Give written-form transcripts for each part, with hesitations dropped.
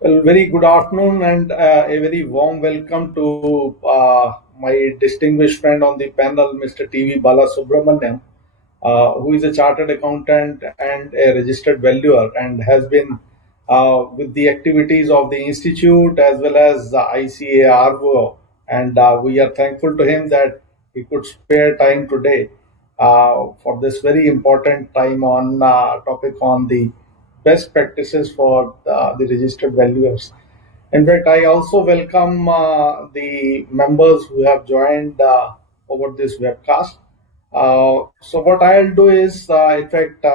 Well, very good afternoon and a very warm welcome to my distinguished friend on the panel, Mr. T.V. Balasubramaniam, who is a chartered accountant and a registered valuer and has been with the activities of the Institute as well as the ICA RVO. And we are thankful to him that he could spare time today for this very important time on topic on the best practices for the registered valuers. In fact, I also welcome the members who have joined over this webcast. So what I'll do is, in fact,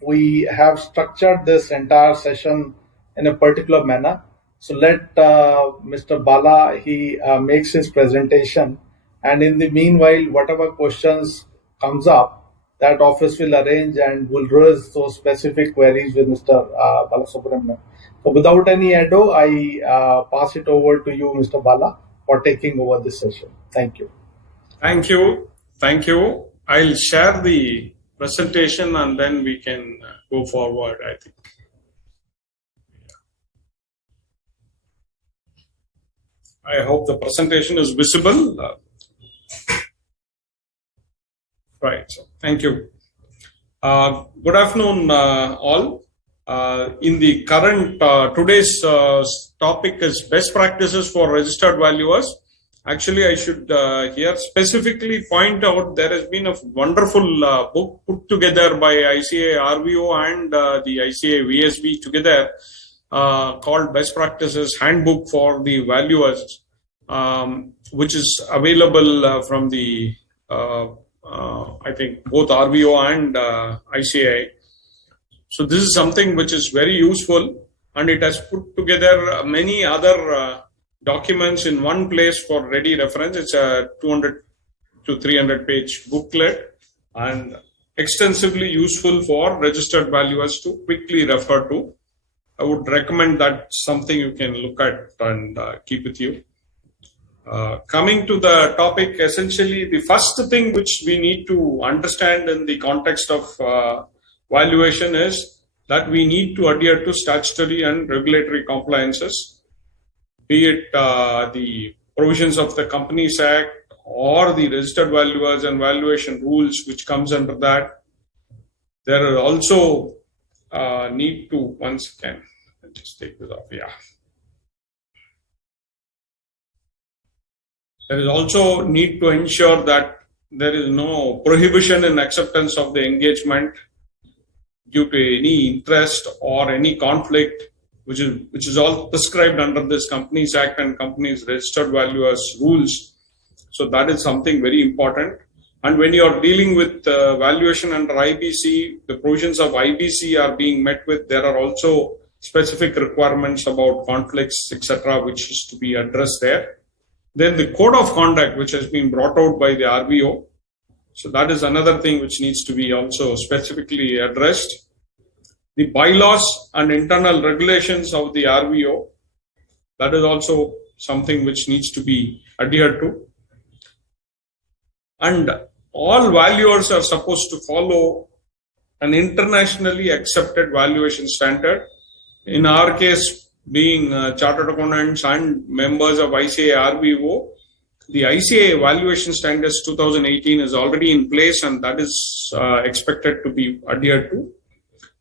we have structured this entire session in a particular manner. So let Mr. Bala, he makes his presentation, and in the meanwhile, whatever questions comes up, that office will arrange and will raise those specific queries with Mr. Bala Subramanian. So without any ado, I pass it over to you, Mr. Bala, for taking over this session. Thank you. Thank you. Thank you. I'll share the presentation and then we can go forward, I think. I hope the presentation is visible. Right. So, thank you. Good afternoon, all. In the current, today's topic is best practices for registered valuers. Actually, I should here specifically point out there has been a wonderful book put together by ICA RVO and the ICA VSB together called Best Practices Handbook for the Valuers, which is available from the, I think, both RVO and ICA. So this is something which is very useful, and it has put together many other documents in one place for ready reference. It's a 200 to 300 page booklet and extensively useful for registered valuers to quickly refer to. I would recommend that something you can look at and keep with you. Coming to the topic, essentially the first thing which we need to understand in the context of valuation is that we need to adhere to statutory and regulatory compliances, be it the provisions of the Companies Act or the registered valuers and valuation rules which comes under that. There are also need to, once again, just take this off, yeah. There is also need to ensure that there is no prohibition in acceptance of the engagement due to any interest or any conflict, which is all prescribed under this Companies Act and Companies Registered Valuers rules. So that is something very important. And when you are dealing with valuation under IBC, the provisions of IBC are being met with. There are also specific requirements about conflicts, etc., which is to be addressed there. Then the code of conduct, which has been brought out by the RVO. So that is another thing which needs to be also specifically addressed. The bylaws and internal regulations of the RVO, that is also something which needs to be adhered to. And all valuers are supposed to follow an internationally accepted valuation standard. In our case, being chartered accountants and members of ICA RVO, the ICA Valuation Standards 2018 is already in place, and that is expected to be adhered to.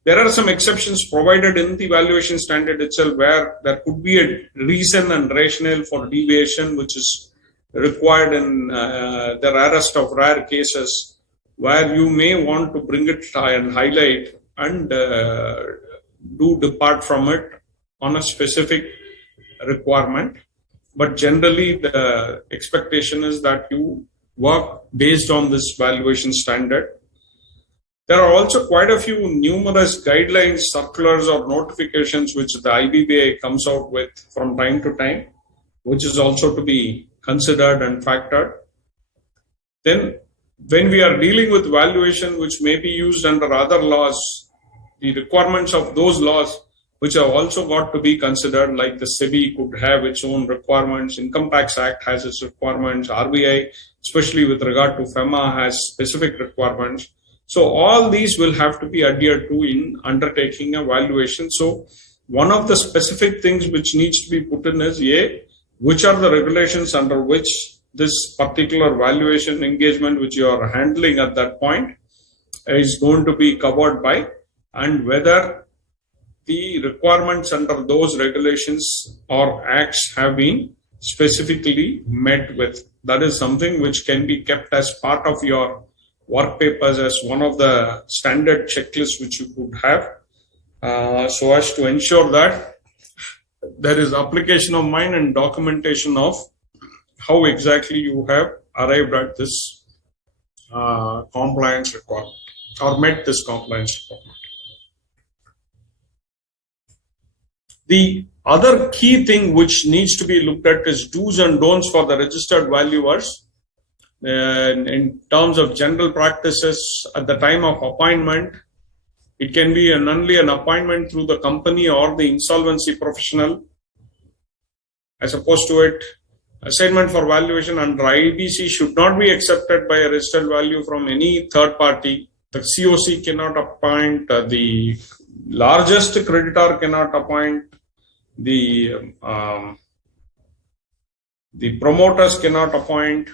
There are some exceptions provided in the valuation standard itself where there could be a reason and rationale for deviation, which is required in the rarest of rare cases, where you may want to bring it and highlight and do depart from it on a specific requirement. But generally, the expectation is that you work based on this valuation standard. There are also quite a few numerous guidelines, circulars, or notifications which the IBBA comes out with from time to time, which is also to be considered and factored. Then, when we are dealing with valuation which may be used under other laws, the requirements of those laws which have also got to be considered, like the SEBI could have its own requirements, Income Tax Act has its requirements, RBI, especially with regard to FEMA, has specific requirements. So all these will have to be adhered to in undertaking a valuation. So one of the specific things which needs to be put in is which are the regulations under which this particular valuation engagement which you are handling at that point is going to be covered by, and whether the requirements under those regulations or acts have been specifically met with. That is something which can be kept as part of your work papers as one of the standard checklists which you could have, so as to ensure that there is application of mind and documentation of how exactly you have arrived at this compliance requirement or met this compliance requirement. The other key thing which needs to be looked at is do's and don'ts for the registered valuers in terms of general practices at the time of appointment. It can be only an appointment through the company or the insolvency professional. As opposed to it, assignment for valuation under IBC should not be accepted by a registered value from any third party. The COC cannot appoint, the largest creditor cannot appoint, the promoters cannot appoint,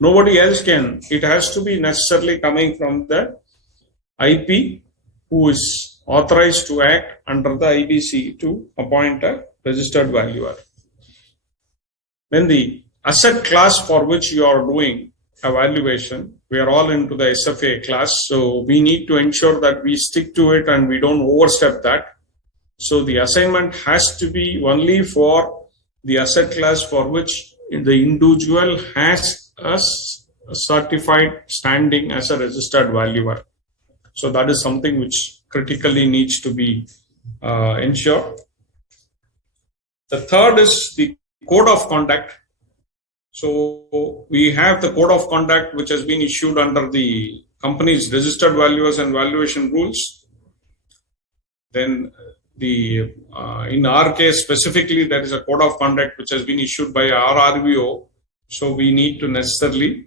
nobody else can. It has to be necessarily coming from the IP who is authorized to act under the IBC to appoint a registered valuer. Then the asset class for which you are doing a valuation, we are all into the SFA class, so we need to ensure that we stick to it and we don't overstep that. So the assignment has to be only for the asset class for which the individual has a certified standing as a registered valuer. So that is something which critically needs to be ensured. The third is the code of conduct. So we have the code of conduct which has been issued under the company's registered valuers and valuation rules. Then in our case specifically, there is a code of conduct which has been issued by our RVO. So we need to necessarily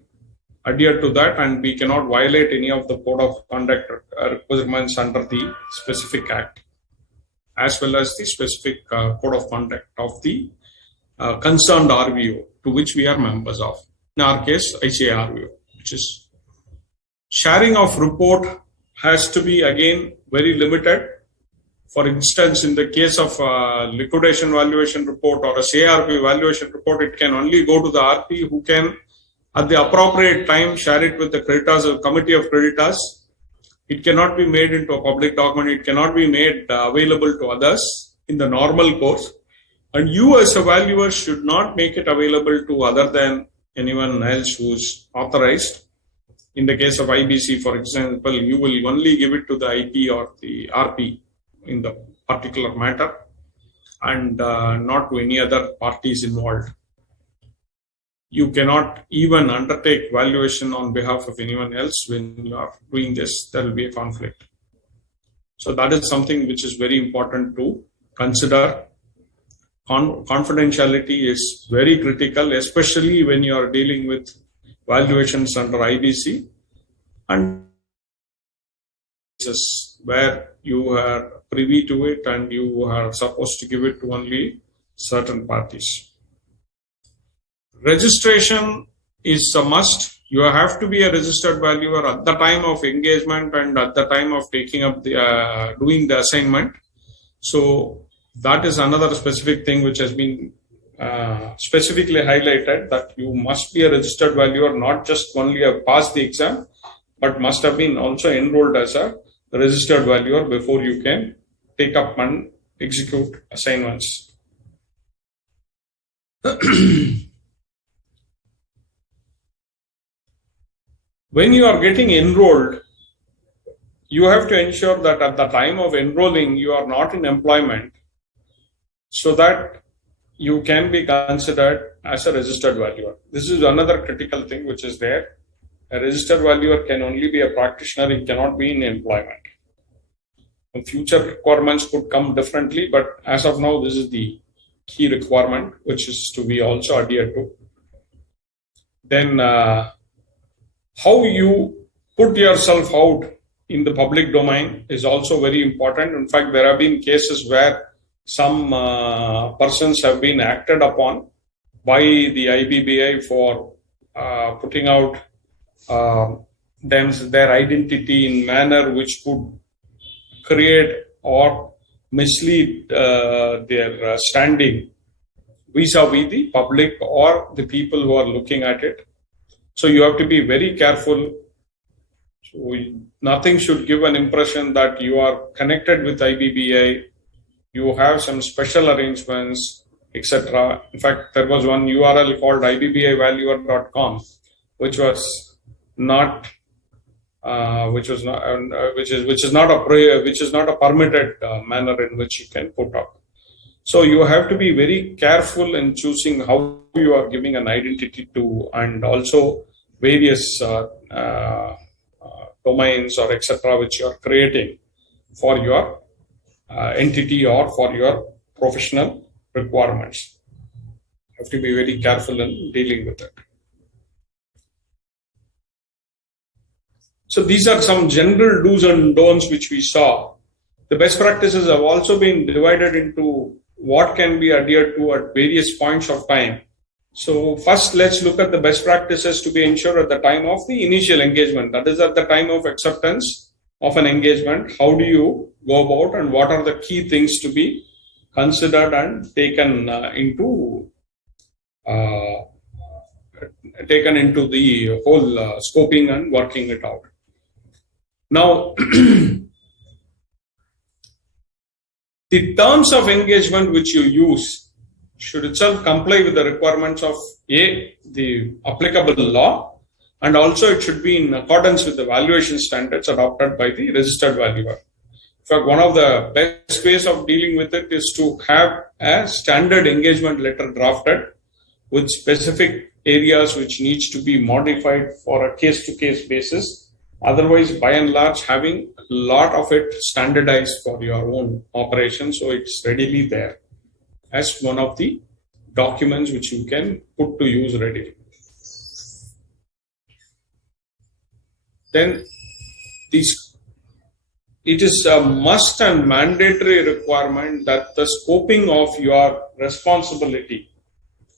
adhere to that, and we cannot violate any of the code of conduct requirements under the specific act, as well as the specific code of conduct of the concerned RVO to which we are members of. In our case, I say RVO, which is sharing of report has to be again very limited. For instance, in the case of liquidation valuation report or a CARP valuation report, it can only go to the RP who can at the appropriate time share it with the creditors or committee of creditors. It cannot be made into a public document. It cannot be made available to others in the normal course. And you as a valuer should not make it available to other than anyone else who is authorized. In the case of IBC, for example, you will only give it to the IP or the RP in the particular matter, and not to any other parties involved. You cannot even undertake valuation on behalf of anyone else. When you are doing this, there will be a conflict. So that is something which is very important to consider. Confidentiality is very critical, especially when you are dealing with valuations under IBC and where you are privy to it and you are supposed to give it to only certain parties. Registration is a must. You have to be a registered valuer at the time of engagement and at the time of taking up the doing the assignment. So that is another specific thing which has been specifically highlighted, that you must be a registered valuer, not just only have passed the exam, but must have been also enrolled as a registered valuer before you can take up and execute assignments. When you are getting enrolled, you have to ensure that at the time of enrolling, you are not in employment, so that you can be considered as a registered valuer. This is another critical thing which is there. A registered valuer can only be a practitioner, it cannot be in employment. Future requirements could come differently, but as of now, this is the key requirement which is to be also adhered to. Then how you put yourself out in the public domain is also very important. In fact, there have been cases where some persons have been acted upon by the IBBI for putting out their identity in manner which could create or mislead their standing vis-a-vis the public or the people who are looking at it. So you have to be very careful. So nothing should give an impression that you are connected with IBBI, you have some special arrangements, etc. In fact, there was one URL called ibbivaluer.com, which was not which is not a permitted manner in which you can put up. So you have to be very careful in choosing how you are giving an identity to, and also various domains or etc. which you are creating for your entity or for your professional requirements. You have to be very careful in dealing with it. So these are some general do's and don'ts which we saw. The best practices have also been divided into what can be adhered to at various points of time. So first, let's look at the best practices to be ensured at the time of the initial engagement. That is, at the time of acceptance of an engagement. How do you go about, and what are the key things to be considered and taken into the whole scoping and working it out. Now, the terms of engagement which you use should itself comply with the requirements of the applicable law, and also it should be in accordance with the valuation standards adopted by the registered valuer. In fact, one of the best ways of dealing with it is to have a standard engagement letter drafted with specific areas which needs to be modified for a case-to-case basis. Otherwise, by and large, having a lot of it standardized for your own operation, so it's readily there as one of the documents which you can put to use readily. Then it is a must and mandatory requirement that the scoping of your responsibility,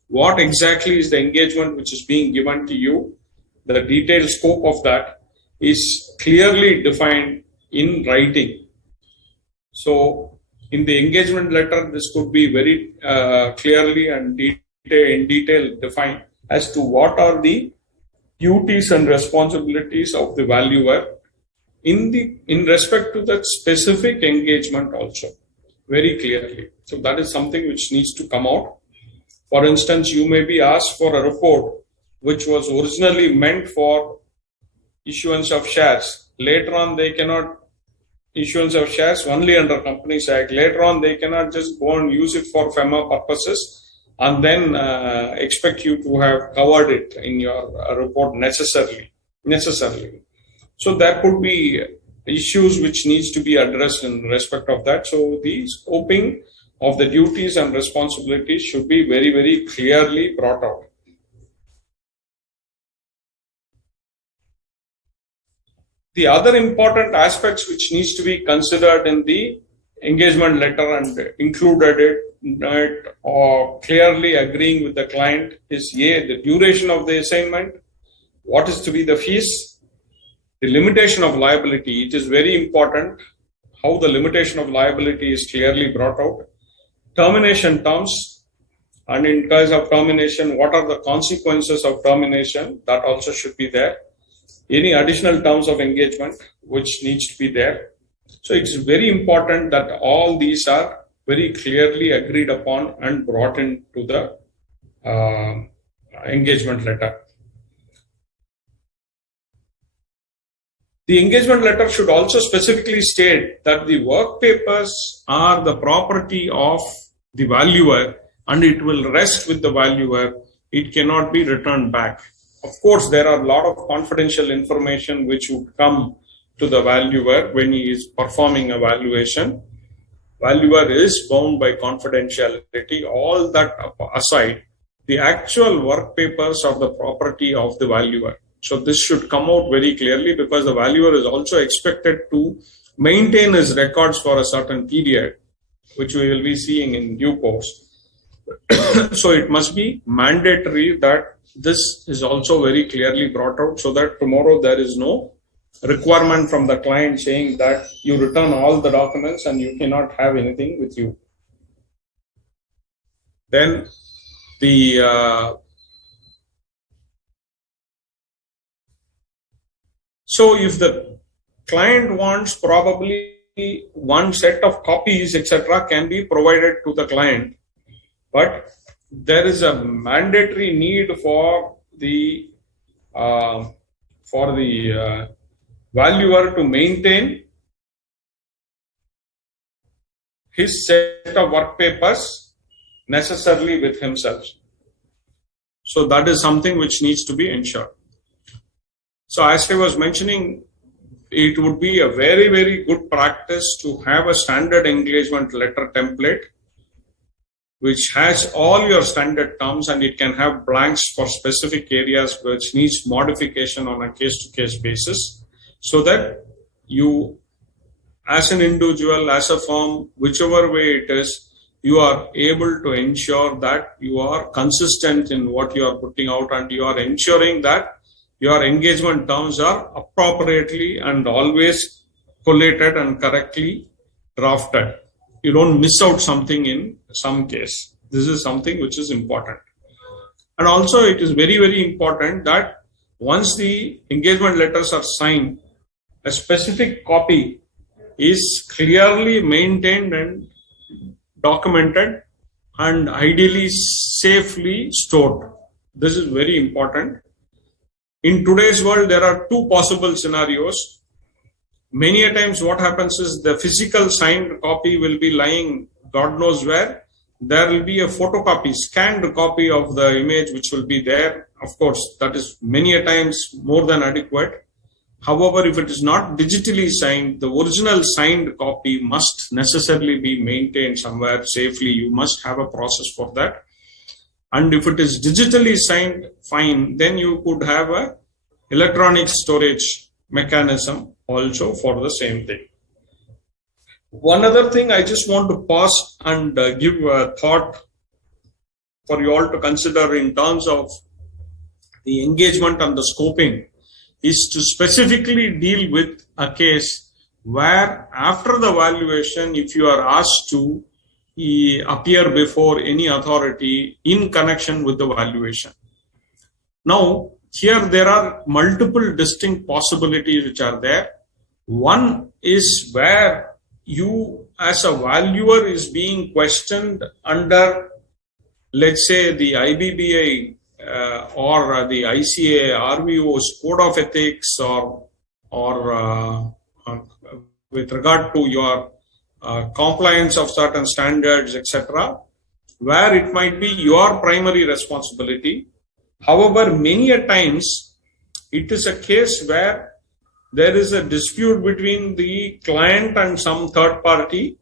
what exactly is the engagement which is being given to you, the detailed scope of that is clearly defined in writing. So in the engagement letter, this could be very clearly and in detail defined as to what are the duties and responsibilities of the valuer in respect to that specific engagement also, very clearly. So that is something which needs to come out. For instance, you may be asked for a report which was originally meant for issuance of shares. Later on, they cannot issuance of shares only under Companies Act. Later on, they cannot just go and use it for FEMA purposes and then expect you to have covered it in your report necessarily. So there could be issues which needs to be addressed in respect of that. So the scoping of the duties and responsibilities should be very, very clearly brought out. The other important aspects which needs to be considered in the engagement letter and included it or clearly agreeing with the client is the duration of the assignment, what is to be the fees, the limitation of liability. It is very important how the limitation of liability is clearly brought out, termination terms, and in case of termination, what are the consequences of termination, that also should be there. Any additional terms of engagement which needs to be there. So it's very important that all these are very clearly agreed upon and brought into the engagement letter. The engagement letter should also specifically state that the work papers are the property of the valuer and it will rest with the valuer. It cannot be returned back. Of course, there are a lot of confidential information which would come to the valuer when he is performing a valuation. Valuer is bound by confidentiality. All that aside, the actual work papers are the property of the valuer. So this should come out very clearly because the valuer is also expected to maintain his records for a certain period. which we will be seeing in due course. So it must be mandatory that this is also very clearly brought out, so that tomorrow there is no requirement from the client saying that you return all the documents and you cannot have anything with you. Then so if the client wants, probably one set of copies, etc., can be provided to the client, but there is a mandatory need for the valuer to maintain his set of work papers necessarily with himself. So that is something which needs to be ensured. So as I was mentioning, it would be a very, very good practice to have a standard engagement letter template which has all your standard terms, and it can have blanks for specific areas which needs modification on a case-to-case basis, so that you, as an individual, as a firm, whichever way it is, you are able to ensure that you are consistent in what you are putting out, and you are ensuring that your engagement terms are appropriately and always collated and correctly drafted. You don't miss out something in some case. This is something which is important. And also it is very, very important that once the engagement letters are signed, a specific copy is clearly maintained and documented and ideally safely stored. This is very important. In today's world, there are two possible scenarios. Many a times what happens is the physical signed copy will be lying God knows where. There will be a photocopy, scanned copy of the image which will be there. Of course, that is many a times more than adequate. However, if it is not digitally signed, the original signed copy must necessarily be maintained somewhere safely. You must have a process for that. And if it is digitally signed, fine, then you could have a electronic storage mechanism also for the same thing. One other thing I just want to pause and give a thought for you all to consider in terms of the engagement and the scoping is to specifically deal with a case where after the valuation, if you are asked to appear before any authority in connection with the valuation. Now, here there are multiple distinct possibilities which are there. One is where you as a valuer is being questioned under, let's say, the IBBI or the ICA, RVO's code of ethics, or with regard to your compliance of certain standards, etc., where it might be your primary responsibility. However, many a times it is a case where there is a dispute between the client and some third party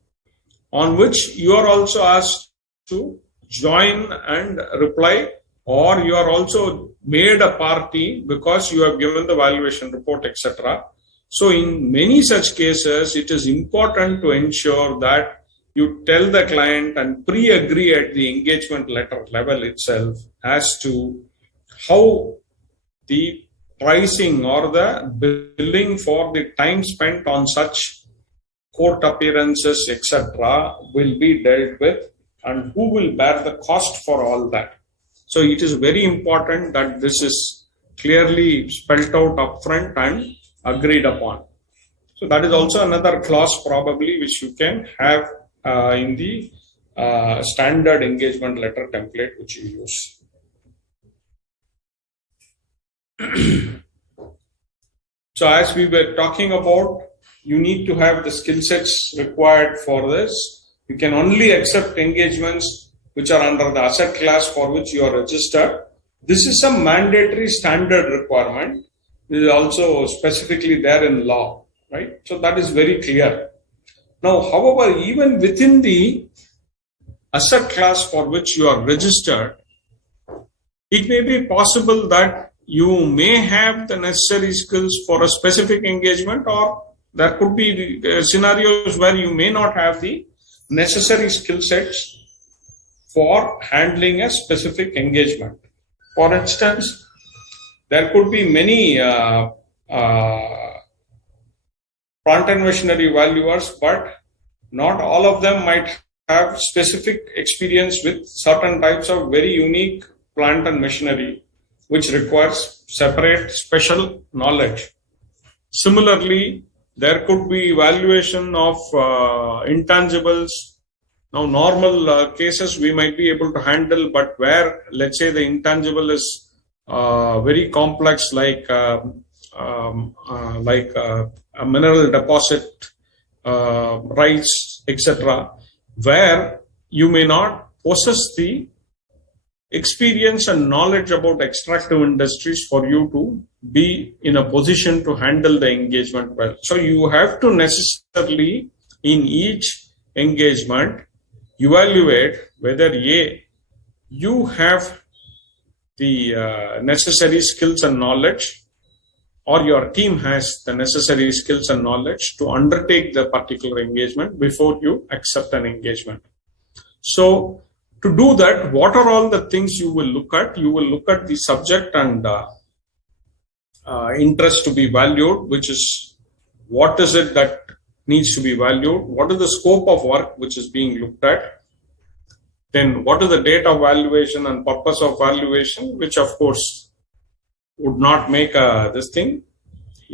on which you are also asked to join and reply, or you are also made a party because you have given the valuation report, etc. So in many such cases, it is important to ensure that you tell the client and pre-agree at the engagement letter level itself as to how the pricing or the billing for the time spent on such court appearances, etc., will be dealt with, and who will bear the cost for all that. So it is very important that this is clearly spelled out upfront and agreed upon. So that is also another clause probably which you can have in the standard engagement letter template which you use. So as we were talking about, you need to have the skill sets required for this. You can only accept engagements which are under the asset class for which you are registered. This is a mandatory standard requirement. This is also specifically there in law, right? So that is very clear. Now, however, even within the asset class for which you are registered, it may be possible that you may have the necessary skills for a specific engagement, or there could be scenarios where you may not have the necessary skill sets for handling a specific engagement. For instance, there could be many plant and machinery valuers, but not all of them might have specific experience with certain types of very unique plant and machinery, which requires separate special knowledge. Similarly, there could be valuation of intangibles. Now, normal cases we might be able to handle, but where, let's say, the intangible is very complex, like a mineral deposit, rights, etc., where you may not possess the experience and knowledge about extractive industries for you to be in a position to handle the engagement well. So you have to necessarily, in each engagement, evaluate whether you have the necessary skills and knowledge, or your team has the necessary skills and knowledge to undertake the particular engagement before you accept an engagement. So to do that, what are all the things you will look at? You will look at the subject and interest to be valued, which is what is it that needs to be valued, what is the scope of work which is being looked at, then what is the date of valuation and purpose of valuation, which of course would not make this thing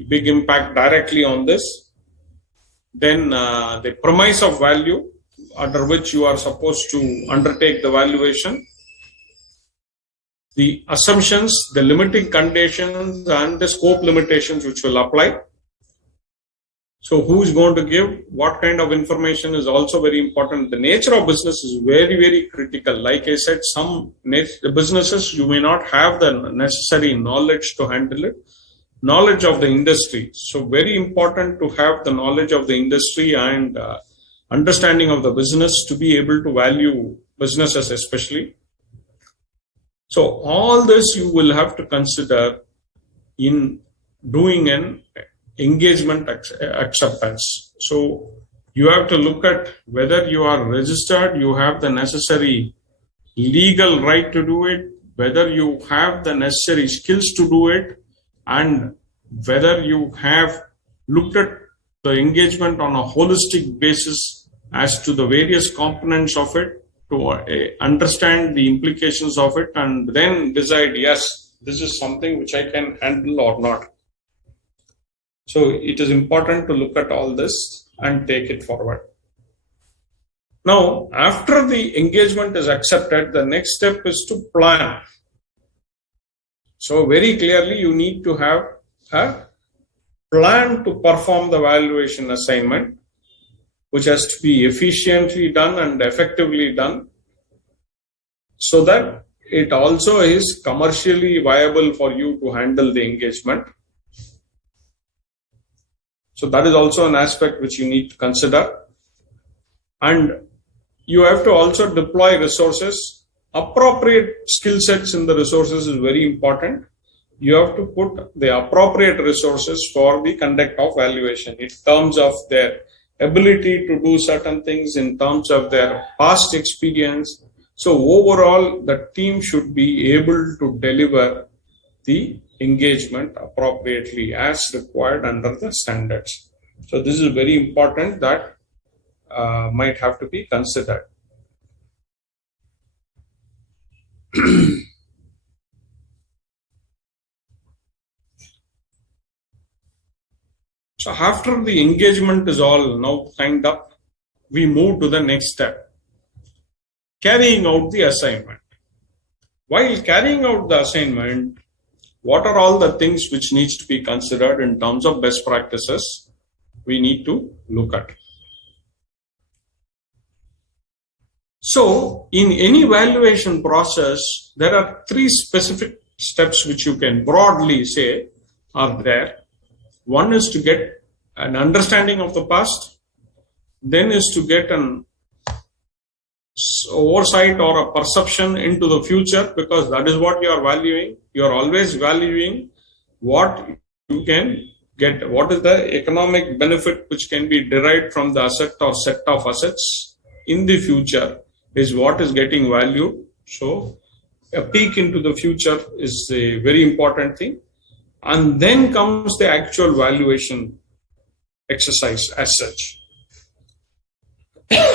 big impact directly on this. Then the premise of value under which you are supposed to undertake the valuation, the assumptions, the limiting conditions, and the scope limitations which will apply. So who is going to give what kind of information is also very important. The nature of business is very, very critical. Like I said, some businesses you may not have the necessary knowledge to handle it. Knowledge of the industry. So very important to have the knowledge of the industry and understanding of the business to be able to value businesses especially. So all this you will have to consider in doing an engagement acceptance. So you have to look at whether you are registered, you have the necessary legal right to do it, whether you have the necessary skills to do it, and whether you have looked at the engagement on a holistic basis as to the various components of it to understand the implications of it and then decide, yes, this is something which I can handle or not. So it is important to look at all this and take it forward. Now, after the engagement is accepted, the next step is to plan. So very clearly, you need to have a plan to perform the valuation assignment, which has to be efficiently done and effectively done, so that it also is commercially viable for you to handle the engagement. So that is also an aspect which you need to consider. And you have to also deploy resources. Appropriate skill sets in the resources is very important. You have to put the appropriate resources for the conduct of valuation in terms of their ability to do certain things, in terms of their past experience. So overall, the team should be able to deliver the engagement appropriately as required under the standards. So this is very important that might have to be considered. So after the engagement is all now signed up, we move to the next step, carrying out the assignment. While carrying out the assignment, what are all the things which needs to be considered in terms of best practices we need to look at? So in any valuation process, there are three specific steps which you can broadly say are there. One is to get an understanding of the past, then is to get an oversight or a perception into the future, because that is what you are valuing. You are always valuing what you can get, what is the economic benefit which can be derived from the asset or set of assets. in the future is what is getting valued. So a peek into the future is a very important thing. And then comes the actual valuation exercise as such.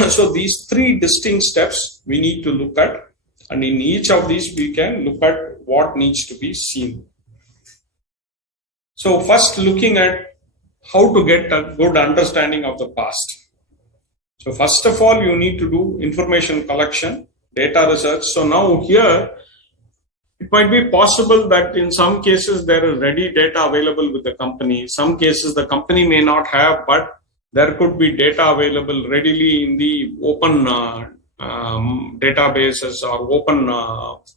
So these three distinct steps we need to look at, and in each of these we can look at what needs to be seen. So first, looking at how to get a good understanding of the past. So first of all, you need to do information collection, data research. So now here, it might be possible that in some cases there is ready data available with the company. Some cases the company may not have, but there could be data available readily in the open databases or open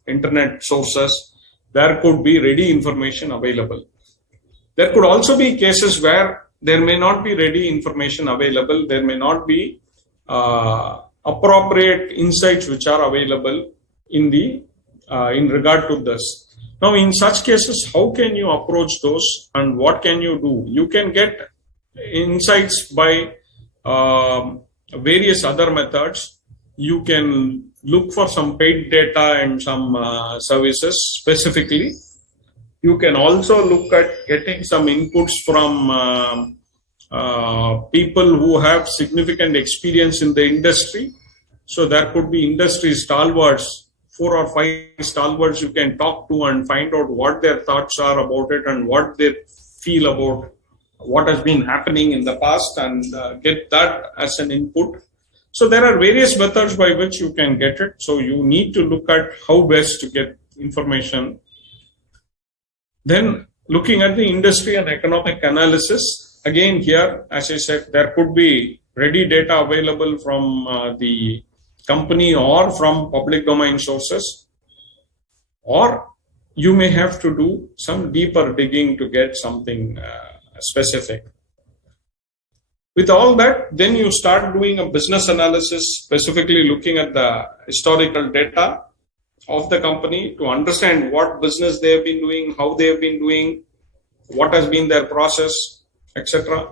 internet sources. There could be ready information available. There could also be cases where there may not be ready information available. There may not be appropriate insights which are available in regard to this. Now, in such cases, how can you approach those and what can you do? You can get insights by various other methods. You can look for some paid data and some services specifically. You can also look at getting some inputs from people who have significant experience in the industry. So there could be industry stalwarts, 4 or 5 stalwarts you can talk to and find out what their thoughts are about it and what they feel about what has been happening in the past, and get that as an input. So there are various methods by which you can get it. So you need to look at how best to get information. Then looking at the industry and economic analysis, again here, as I said, there could be ready data available from the company or from public domain sources, or you may have to do some deeper digging to get something specific. With all that, then you start doing a business analysis, specifically looking at the historical data of the company to understand what business they have been doing, how they have been doing, what has been their process, etc.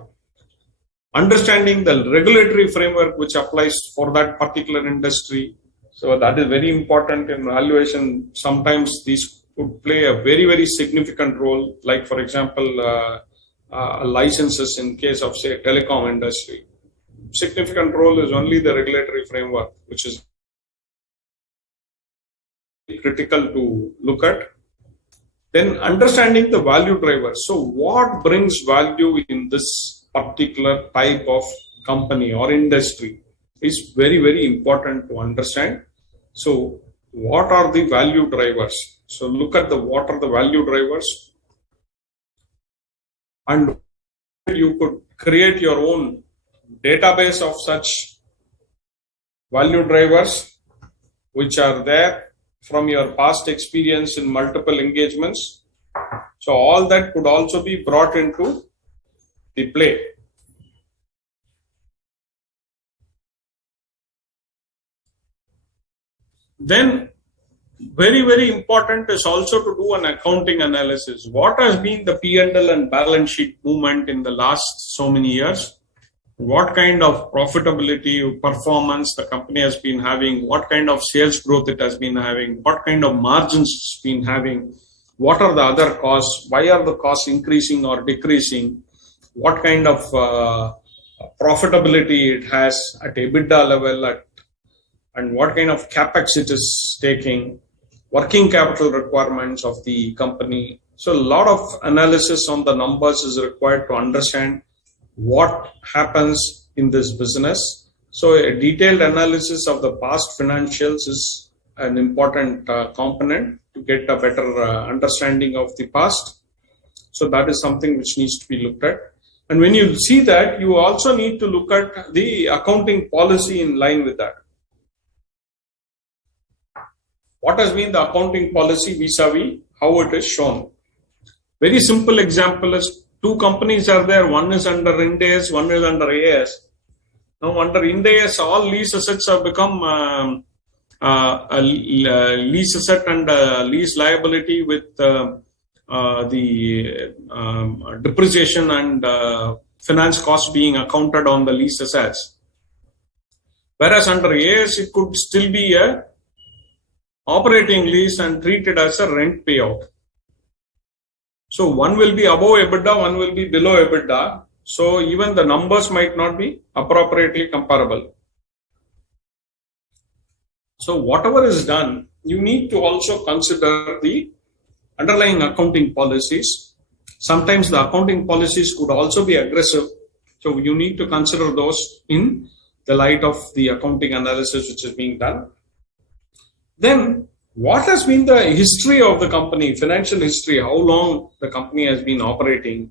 Understanding the regulatory framework which applies for that particular industry. So that is very important in valuation. Sometimes these could play a very, very significant role, like for example, licenses in case of, say, telecom industry. Significant role is only the regulatory framework, which is critical to look at. Then understanding the value drivers. So what brings value in this particular type of company or industry is very, very important to understand. So what are the value drivers? So look at what are the value drivers, and you could create your own database of such value drivers which are there from your past experience in multiple engagements. So all that could also be brought into the play. Then very, very important is also to do an accounting analysis. What has been the P&L and balance sheet movement in the last so many years? What kind of profitability performance the company has been having? What kind of sales growth it has been having? What kind of margins it's been having? What are the other costs? Why are the costs increasing or decreasing? What kind of profitability it has at EBITDA level, and what kind of capex it is taking, working capital requirements of the company. So a lot of analysis on the numbers is required to understand what happens in this business. So a detailed analysis of the past financials is an important component to get a better understanding of the past. So that is something which needs to be looked at. And when you see that, you also need to look at the accounting policy in line with that. What has been the accounting policy vis-a-vis how it is shown? Very simple example is 2 companies are there. One is under Ind AS, one is under AS. Now under Ind AS, all lease assets have become a lease asset and a lease liability with the depreciation and finance costs being accounted on the lease assets. Whereas under AS, it could still be a operating lease and treated as a rent payout. So one will be above EBITDA, one will be below EBITDA. So even the numbers might not be appropriately comparable. So whatever is done, you need to also consider the underlying accounting policies. Sometimes the accounting policies could also be aggressive. So you need to consider those in the light of the accounting analysis which is being done. Then what has been the history of the company, financial history, how long the company has been operating?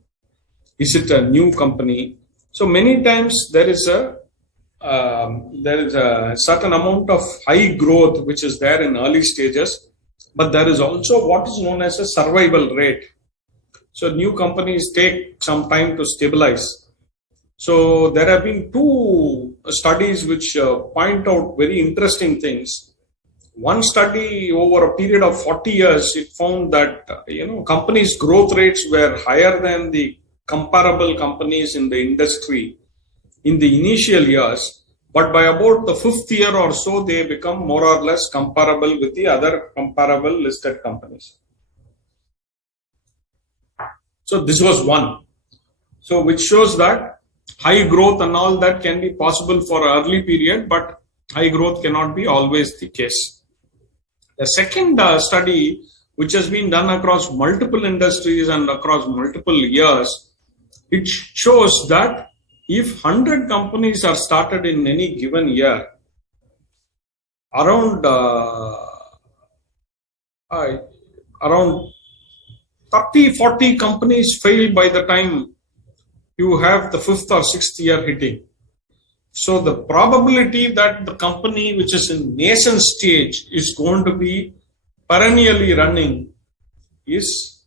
Is it a new company? So many times there is a certain amount of high growth which is there in early stages, but there is also what is known as a survival rate. So new companies take some time to stabilize. So there have been two studies which point out very interesting things. One study over a period of 40 years, it found that companies' growth rates were higher than the comparable companies in the industry in the initial years, but by about the fifth year or so, they become more or less comparable with the other comparable listed companies. So this was one. So which shows that high growth and all that can be possible for an early period, but high growth cannot be always the case. The second study, which has been done across multiple industries and across multiple years, it shows that if 100 companies are started in any given year, around 30-40 companies fail by the time you have the fifth or sixth year hitting. So the probability that the company which is in nascent stage is going to be perennially running is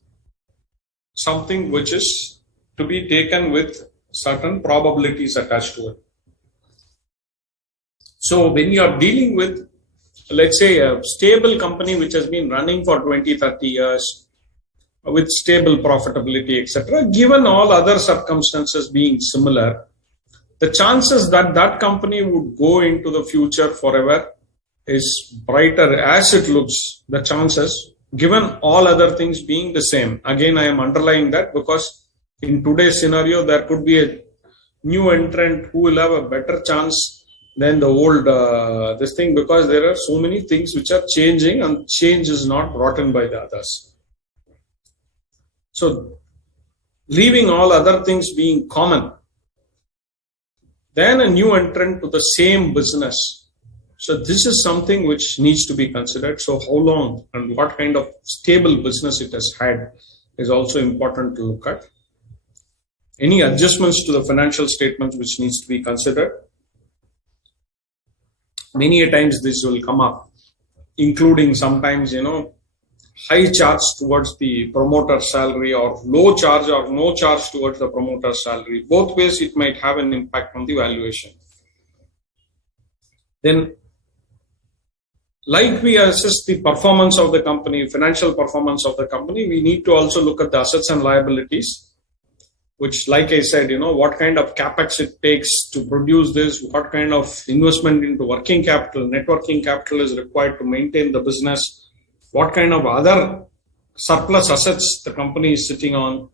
something which is to be taken with certain probabilities attached to it. So when you are dealing with, let's say, a stable company which has been running for 20-30 years with stable profitability, etc., given all other circumstances being similar, the chances that that company would go into the future forever is brighter as it looks. The chances, given all other things being the same. Again, I am underlining that because in today's scenario, there could be a new entrant who will have a better chance than the old this thing, because there are so many things which are changing and change is not brought in by the others. So leaving all other things being common, then a new entrant to the same business. So this is something which needs to be considered. So how long and what kind of stable business it has had is also important to look at. Any adjustments to the financial statements which needs to be considered. Many a times this will come up, including sometimes, high charge towards the promoter's salary or low charge or no charge towards the promoter's salary. Both ways it might have an impact on the valuation. Then, like we assess the performance of the company, financial performance of the company, we need to also look at the assets and liabilities, which, like I said, what kind of capex it takes to produce this, what kind of investment into working capital, net working capital is required to maintain the business, what kind of other surplus assets the company is sitting on,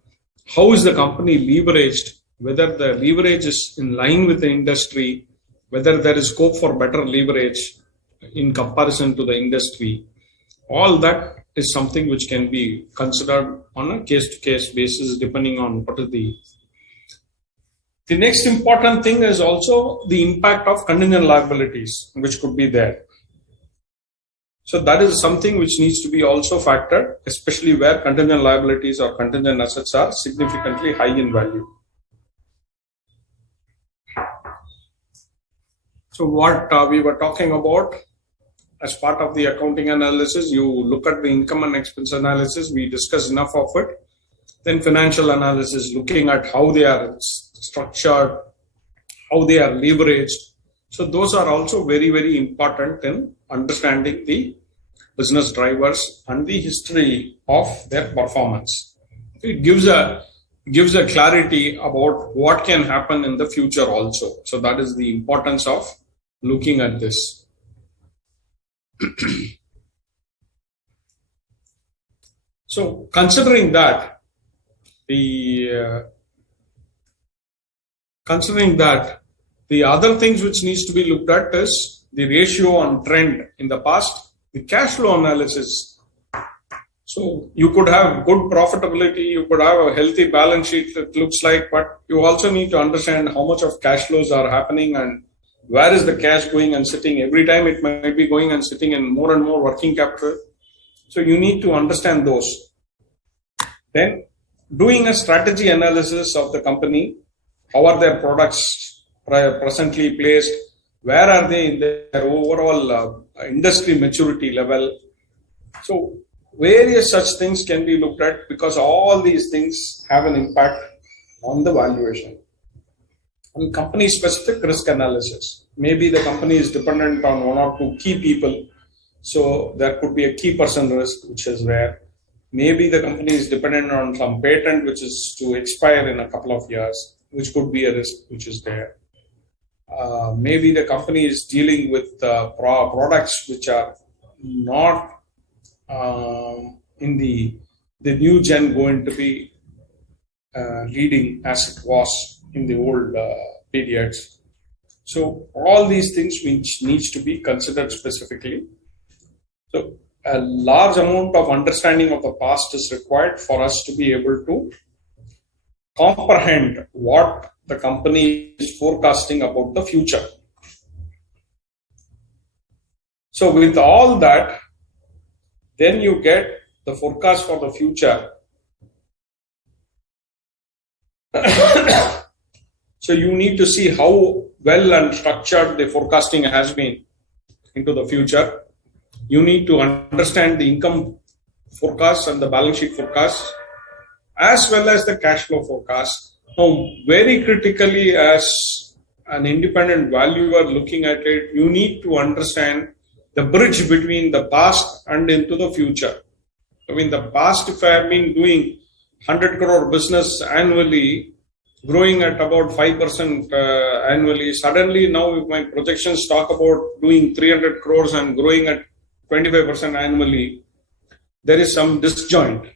how is the company leveraged, whether the leverage is in line with the industry, whether there is scope for better leverage in comparison to the industry. All that is something which can be considered on a case-to-case basis depending on what is the... The next important thing is also the impact of contingent liabilities, which could be there. So that is something which needs to be also factored, especially where contingent liabilities or contingent assets are significantly high in value. So what we were talking about as part of the accounting analysis, you look at the income and expense analysis, we discussed enough of it. Then financial analysis, looking at how they are structured, how they are leveraged. So those are also very, very important in understanding the business drivers and the history of their performance. It gives a clarity about what can happen in the future also. So that is the importance of looking at this. So considering that, the other things which needs to be looked at is the ratio and trend in the past, the cash flow analysis. So you could have good profitability, you could have a healthy balance sheet, it looks like, but you also need to understand how much of cash flows are happening and where is the cash going and sitting. Every time it might be going and sitting in more and more working capital. So you need to understand those. Then doing a strategy analysis of the company, how are their products presently placed, where are they in their overall industry maturity level. So various such things can be looked at because all these things have an impact on the valuation. And company specific risk analysis. Maybe the company is dependent on one or two key people. So there could be a key person risk, which is rare. Maybe the company is dependent on some patent, which is to expire in a couple of years, which could be a risk which is there. Maybe the company is dealing with products which are not in the new gen going to be leading as it was in the old periods. So all these things which needs to be considered specifically. So a large amount of understanding of the past is required for us to be able to comprehend what the company is forecasting about the future. So with all that, then you get the forecast for the future. So you need to see how well and structured the forecasting has been into the future. You need to understand the income forecast and the balance sheet forecast, as well as the cash flow forecast. Now, very critically, as an independent valuer looking at it, you need to understand the bridge between the past and into the future. I mean, the past, if I have been doing 100 crore business annually, growing at about 5% annually, suddenly now if my projections talk about doing 300 crores and growing at 25% annually, there is some disjoint.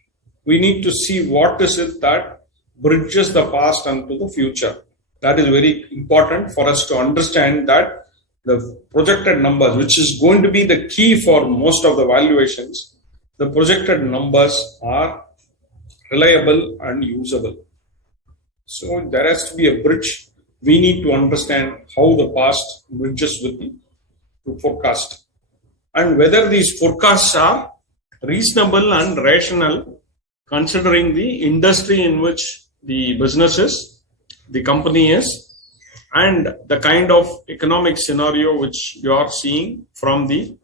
We need to see what is it that bridges the past into the future. That is very important for us to understand that the projected numbers, which is going to be the key for most of the valuations, the projected numbers are reliable and usable. So there has to be a bridge. We need to understand how the past bridges with the forecast, and whether these forecasts are reasonable and rational considering the industry in which the business is, the company is, and the kind of economic scenario which you are seeing from the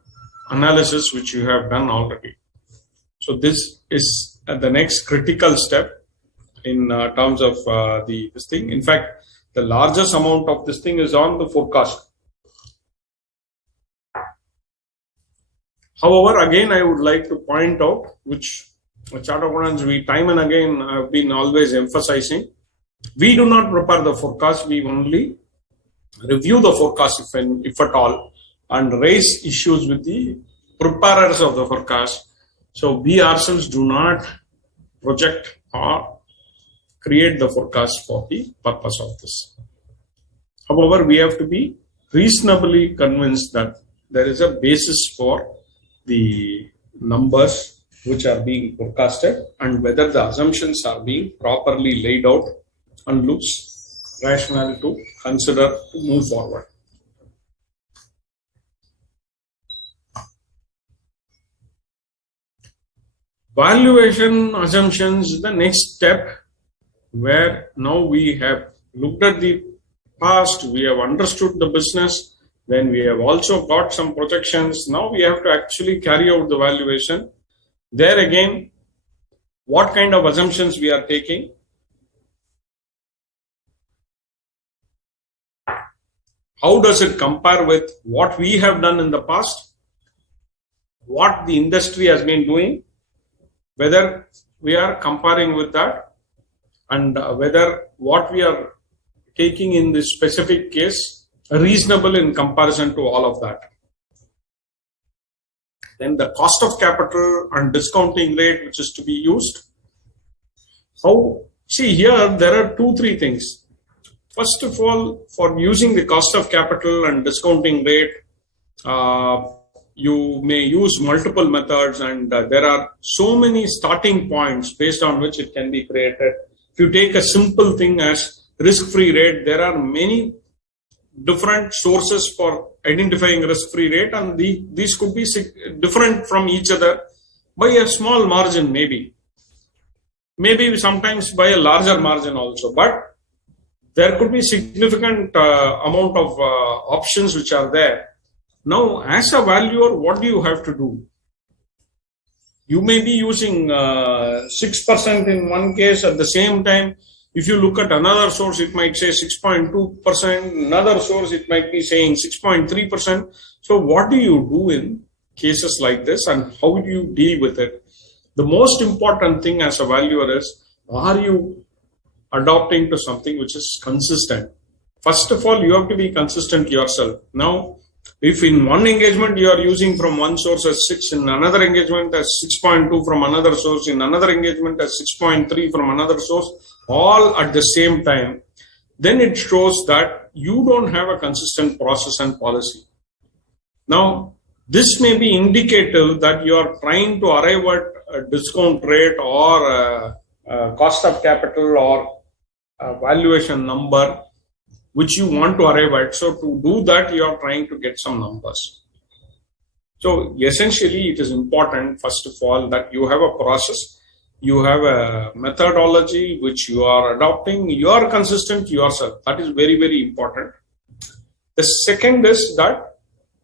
analysis which you have done already. So this is the next critical step in terms of this thing. In fact, the largest amount of this thing is on the forecast. However, again, I would like to point out, which chart accountants we time and again have been always emphasizing, we do not prepare the forecast, we only review the forecast if at all, and raise issues with the preparers of the forecast. So we ourselves do not project or create the forecast for the purpose of this. However, we have to be reasonably convinced that there is a basis for the numbers which are being forecasted and whether the assumptions are being properly laid out and looks rational to consider to move forward. Valuation assumptions is the next step, where now we have looked at the past, we have understood the business, then we have also got some projections. Now we have to actually carry out the valuation. There again, what kind of assumptions we are taking, how does it compare with what we have done in the past, what the industry has been doing, whether we are comparing with that, and whether what we are taking in this specific case reasonable in comparison to all of that. Then the cost of capital and discounting rate, which is to be used. See here, there are 2-3 things. First of all, for using the cost of capital and discounting rate, you may use multiple methods, and there are so many starting points based on which it can be created. If you take a simple thing as risk-free rate, there are many different sources for identifying risk-free rate, and these could be different from each other by a small margin, maybe sometimes by a larger margin also, but there could be significant amount of options which are there. Now, as a valuer, what do you have to do? You may be using 6% in one case. At the same time, if you look at another source, it might say 6.2%. Another source, it might be saying 6.3%. So what do you do in cases like this, and how do you deal with it? The most important thing as a valuer is, are you adopting to something which is consistent? First of all, you have to be consistent yourself. Now, if in one engagement you are using from one source as 6, in another engagement as 6.2 from another source, in another engagement as 6.3 from another source, all at the same time, then it shows that you don't have a consistent process and policy. Now, this may be indicative that you are trying to arrive at a discount rate or a cost of capital or a valuation number which you want to arrive at. So to do that, you are trying to get some numbers. So essentially, it is important, first of all, that you have a process, you have a methodology which you are adopting, you are consistent yourself. That is very, very important. The second is that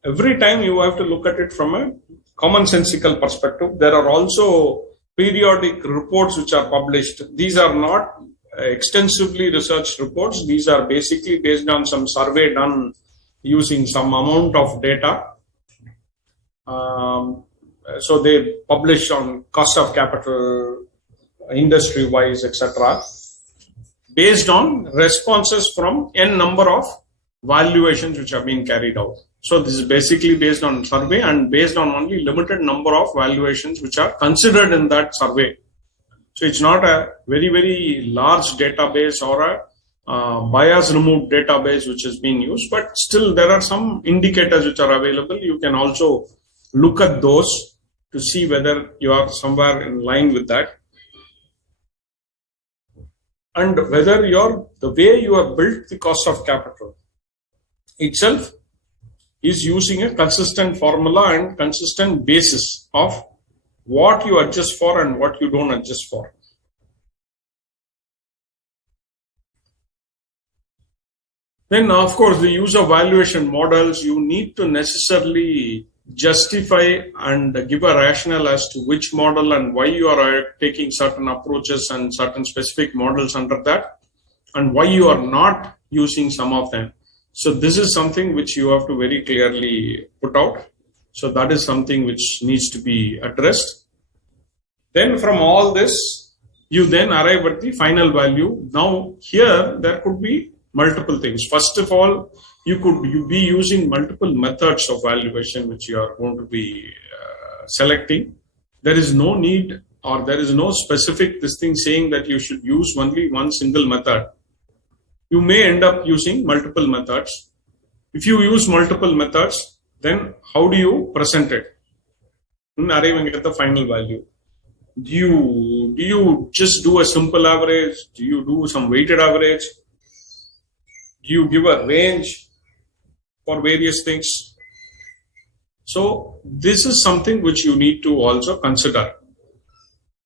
every time you have to look at it from a commonsensical perspective. There are also periodic reports which are published. These are not extensively researched reports. These are basically based on some survey done using some amount of data. So they publish on cost of capital, industry wise, etc., based on responses from n number of valuations which have been carried out. So this is basically based on survey and based on only limited number of valuations which are considered in that survey. So it's not a very, very large database or a bias removed database which is being used, but still there are some indicators which are available. You can also look at those to see whether you are somewhere in line with that, and whether the way you have built the cost of capital itself is using a consistent formula and consistent basis of what you adjust for and what you don't adjust for. Then, of course, the use of valuation models, you need to necessarily justify and give a rationale as to which model and why you are taking certain approaches and certain specific models under that, and why you are not using some of them. So this is something which you have to very clearly put out. So that is something which needs to be addressed. Then from all this, you then arrive at the final value. Now here, there could be multiple things. First of all, you be using multiple methods of valuation which you are going to be selecting. There is no need, or there is no specific this thing saying that you should use only one single method. You may end up using multiple methods. If you use multiple methods, then how do you present it in arriving at the final value? Do you just do a simple average? Do you do some weighted average? Do you give a range for various things? So this is something which you need to also consider.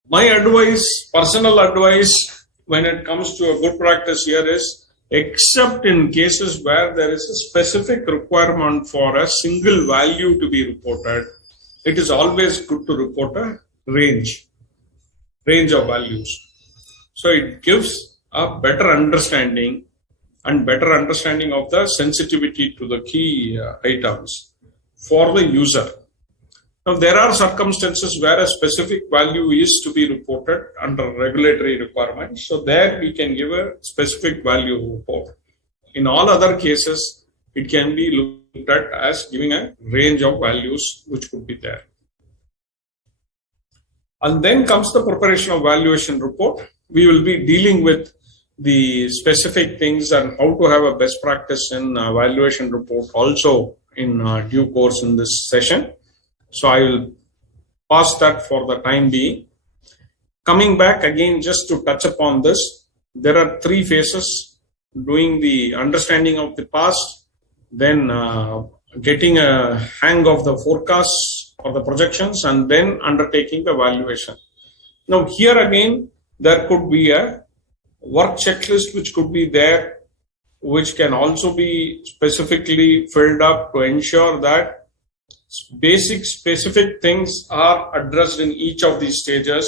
My advice, personal advice, when it comes to a good practice here is, except in cases where there is a specific requirement for a single value to be reported, it is always good to report a range of values. So it gives a better understanding of the sensitivity to the key items for the user. Now, there are circumstances where a specific value is to be reported under regulatory requirements. So there we can give a specific value report. In all other cases, it can be looked at as giving a range of values which could be there. And then comes the preparation of valuation report. We will be dealing with the specific things and how to have a best practice in valuation report also in due course in this session. So I will pass that for the time being. Coming back again, just to touch upon this, there are 3 phases: doing the understanding of the past, then getting a hang of the forecasts or the projections, and then undertaking the valuation. Now here again, there could be a work checklist which could be there, which can also be specifically filled up to ensure that basic specific things are addressed in each of these stages.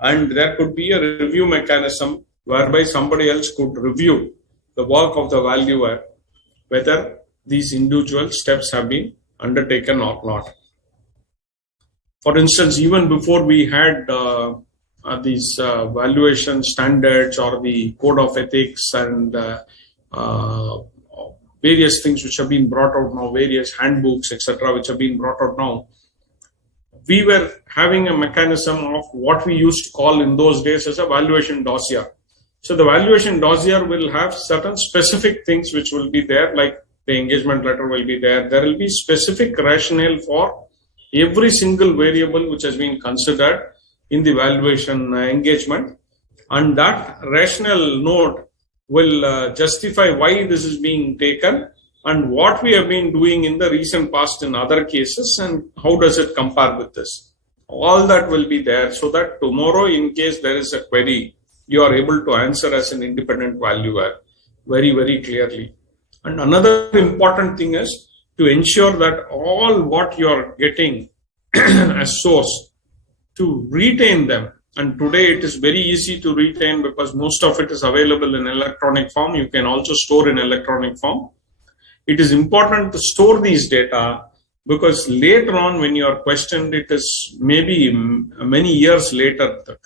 And there could be a review mechanism whereby somebody else could review the work of the valuer, whether these individual steps have been undertaken or not. For instance, even before we had these valuation standards or the code of ethics and various things which have been brought out now, various handbooks, etc., which have been brought out now, we were having a mechanism of what we used to call in those days as a valuation dossier. So the valuation dossier will have certain specific things which will be there, like the engagement letter will be there. There will be specific rationale for every single variable which has been considered in the valuation engagement, and that rationale note will justify why this is being taken and what we have been doing in the recent past in other cases and how does it compare with this. All that will be there so that tomorrow, in case there is a query, you are able to answer as an independent valuer very, very clearly. And another important thing is to ensure that all what you are getting as source, to retain them. And today it is very easy to retain because most of it is available in electronic form. You can also store in electronic form. It is important to store these data because later on when you are questioned, it is maybe many years later, the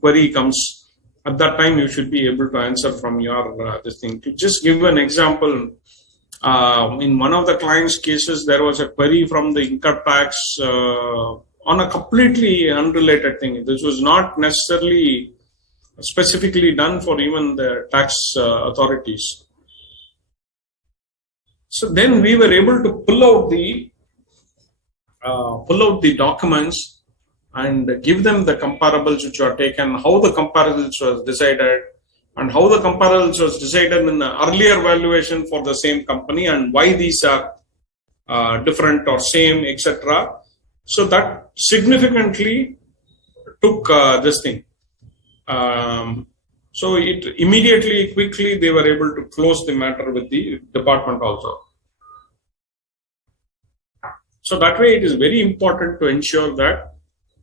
query comes. At that time, you should be able to answer from your this thing. To just give an example, in one of the client's cases, there was a query from the income tax on a completely unrelated thing. This was not necessarily specifically done for even the tax authorities. So then we were able to pull out the documents and give them the comparables which were taken, how the comparables was decided, and how the comparables was decided in the earlier valuation for the same company, and why these are different or same, etc. So that significantly took this thing. So it immediately, quickly, they were able to close the matter with the department also. So that way, it is very important to ensure that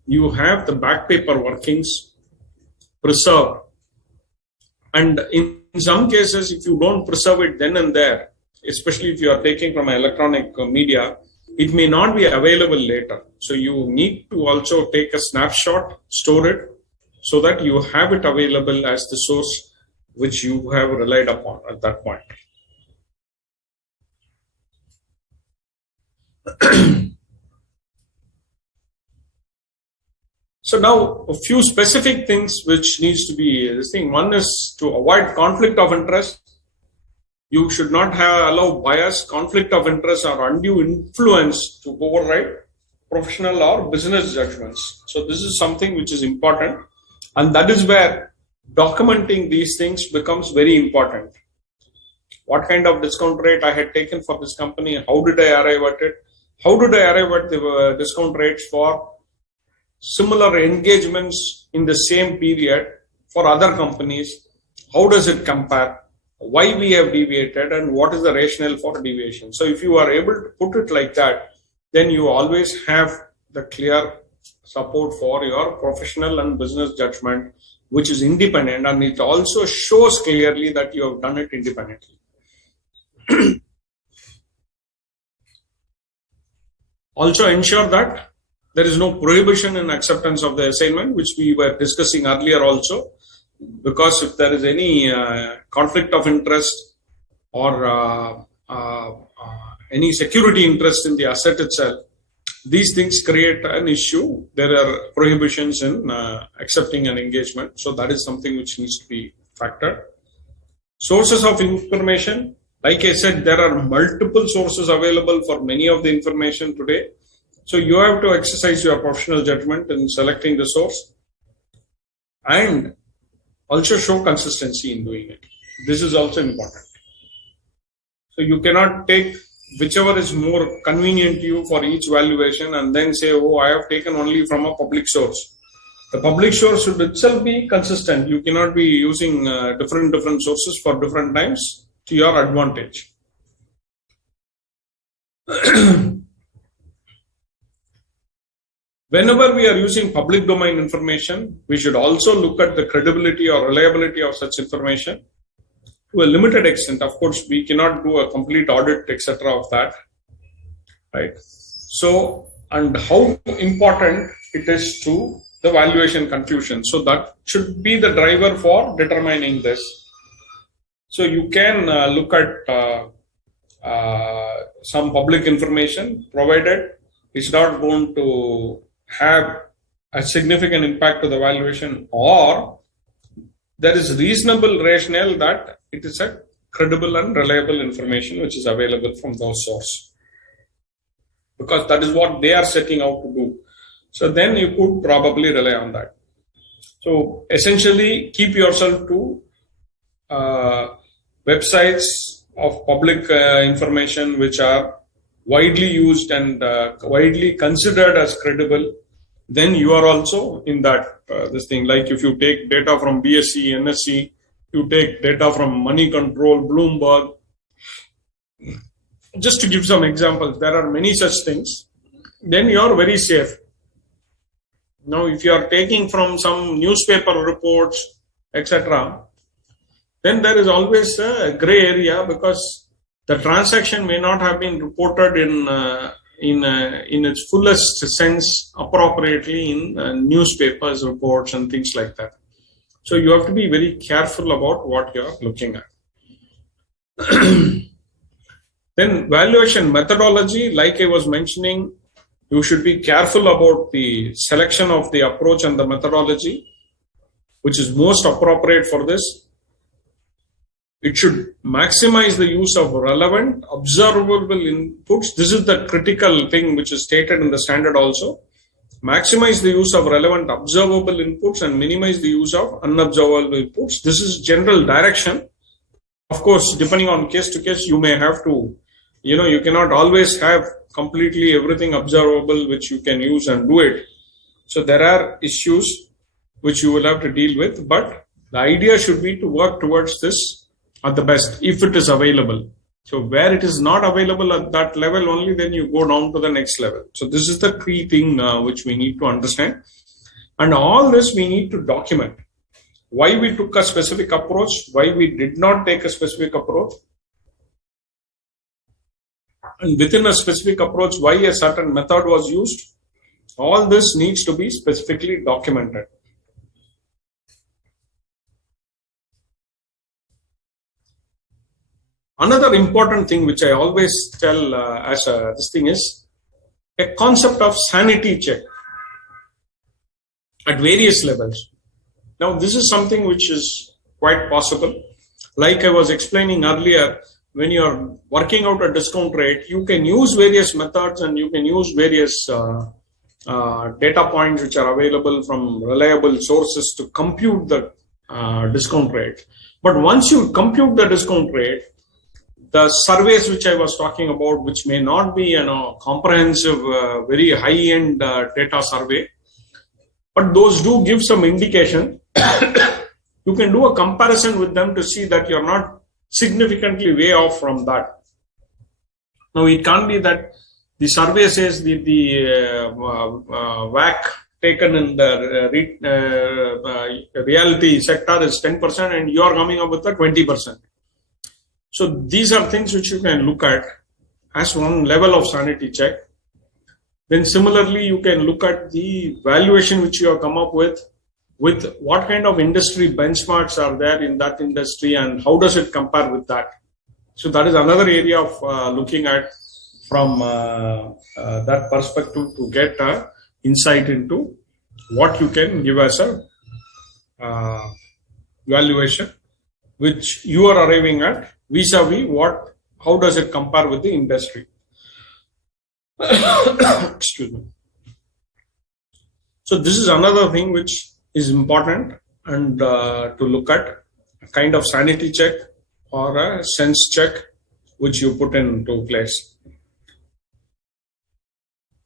you have the back paper workings preserved. And in some cases, if you don't preserve it then and there, especially if you are taking from electronic media, it may not be available later. So you need to also take a snapshot, store it, so that you have it available as the source which you have relied upon at that point. So now a few specific things which needs to be this thing. One is to avoid conflict of interest. You should not allow bias, conflict of interest, or undue influence to override professional or business judgments. So this is something which is important, and that is where documenting these things becomes very important. What kind of discount rate I had taken for this company? How did I arrive at it? How did I arrive at the discount rates for similar engagements in the same period for other companies? How does it compare? Why we have deviated and what is the rationale for deviation? So if you are able to put it like that, then you always have the clear support for your professional and business judgment, which is independent, and it also shows clearly that you have done it independently. Also ensure that there is no prohibition in acceptance of the assignment, which we were discussing earlier also, because if there is any conflict of interest or any security interest in the asset itself, these things create an issue. There are prohibitions in accepting an engagement. So that is something which needs to be factored. Sources of information. Like I said, there are multiple sources available for many of the information today. So you have to exercise your professional judgment in selecting the source and also show consistency in doing it. This is also important. So you cannot take whichever is more convenient to you for each valuation and then say, oh, I have taken only from a public source. The public source should itself be consistent. You cannot be using different sources for different times to your advantage. Whenever we are using public domain information, we should also look at the credibility or reliability of such information. To a limited extent, of course, we cannot do a complete audit, etc. of that, right? So, and how important it is to the valuation confusion. So that should be the driver for determining this. So you can look at some public information, provided it's not going to have a significant impact to the valuation, or there is reasonable rationale that it is a credible and reliable information which is available from those sources, because that is what they are setting out to do. So then you could probably rely on that. So essentially, keep yourself to websites of public information which are widely used and widely considered as credible. Then you are also in that this thing. Like if you take data from BSC, NSC, you take data from Money Control, Bloomberg. Just to give some examples, there are many such things. Then you are very safe. Now, if you are taking from some newspaper reports, etc., then there is always a gray area, because the transaction may not have been reported in its fullest sense appropriately in newspapers, reports, and things like that. So you have to be very careful about what you are looking at. Then valuation methodology, like I was mentioning, you should be careful about the selection of the approach and the methodology, which is most appropriate for this. It should maximize the use of relevant, observable inputs. This is the critical thing which is stated in the standard also. Maximize the use of relevant, observable inputs and minimize the use of unobservable inputs. This is general direction. Of course, depending on case to case, you may have to, you cannot always have completely everything observable which you can use and do it. So there are issues which you will have to deal with, but the idea should be to work towards this at the best, if it is available. So where it is not available at that level only, then you go down to the next level. So this is the key thing which we need to understand. And all this we need to document. Why we took a specific approach, why we did not take a specific approach. And within a specific approach, why a certain method was used. All this needs to be specifically documented. Another important thing which I always tell this thing is a concept of sanity check at various levels. Now, this is something which is quite possible. Like I was explaining earlier, when you are working out a discount rate, you can use various methods and you can use various data points which are available from reliable sources to compute the discount rate. But once you compute the discount rate, the surveys which I was talking about, which may not be comprehensive, very high-end data survey, but those do give some indication. You can do a comparison with them to see that you're not significantly way off from that. Now, it can't be that the survey says the WAC taken in the reality sector is 10% and you are coming up with a 20%. So these are things which you can look at as one level of sanity check. Then similarly, you can look at the valuation which you have come up with what kind of industry benchmarks are there in that industry and how does it compare with that. So that is another area of looking at from that perspective to get insight into what you can give as a valuation, which you are arriving at vis-a-vis how does it compare with the industry. Excuse me. So this is another thing which is important, and to look at a kind of sanity check or a sense check which you put into place.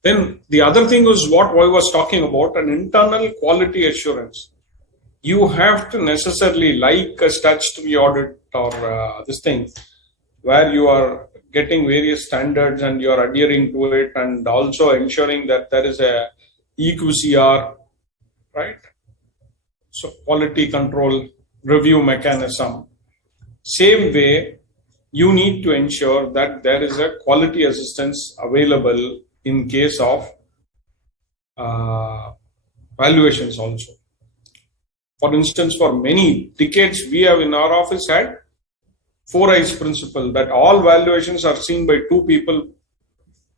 Then the other thing was what I was talking about, an internal quality assurance. You have to necessarily, like a statutory audit or this thing, where you are getting various standards and you are adhering to it, and also ensuring that there is a EQCR, right? So quality control review mechanism. Same way, you need to ensure that there is a quality assistance available in case of valuations also. For instance, for many decades, we have in our office had 4 eyes principle, that all valuations are seen by 2 people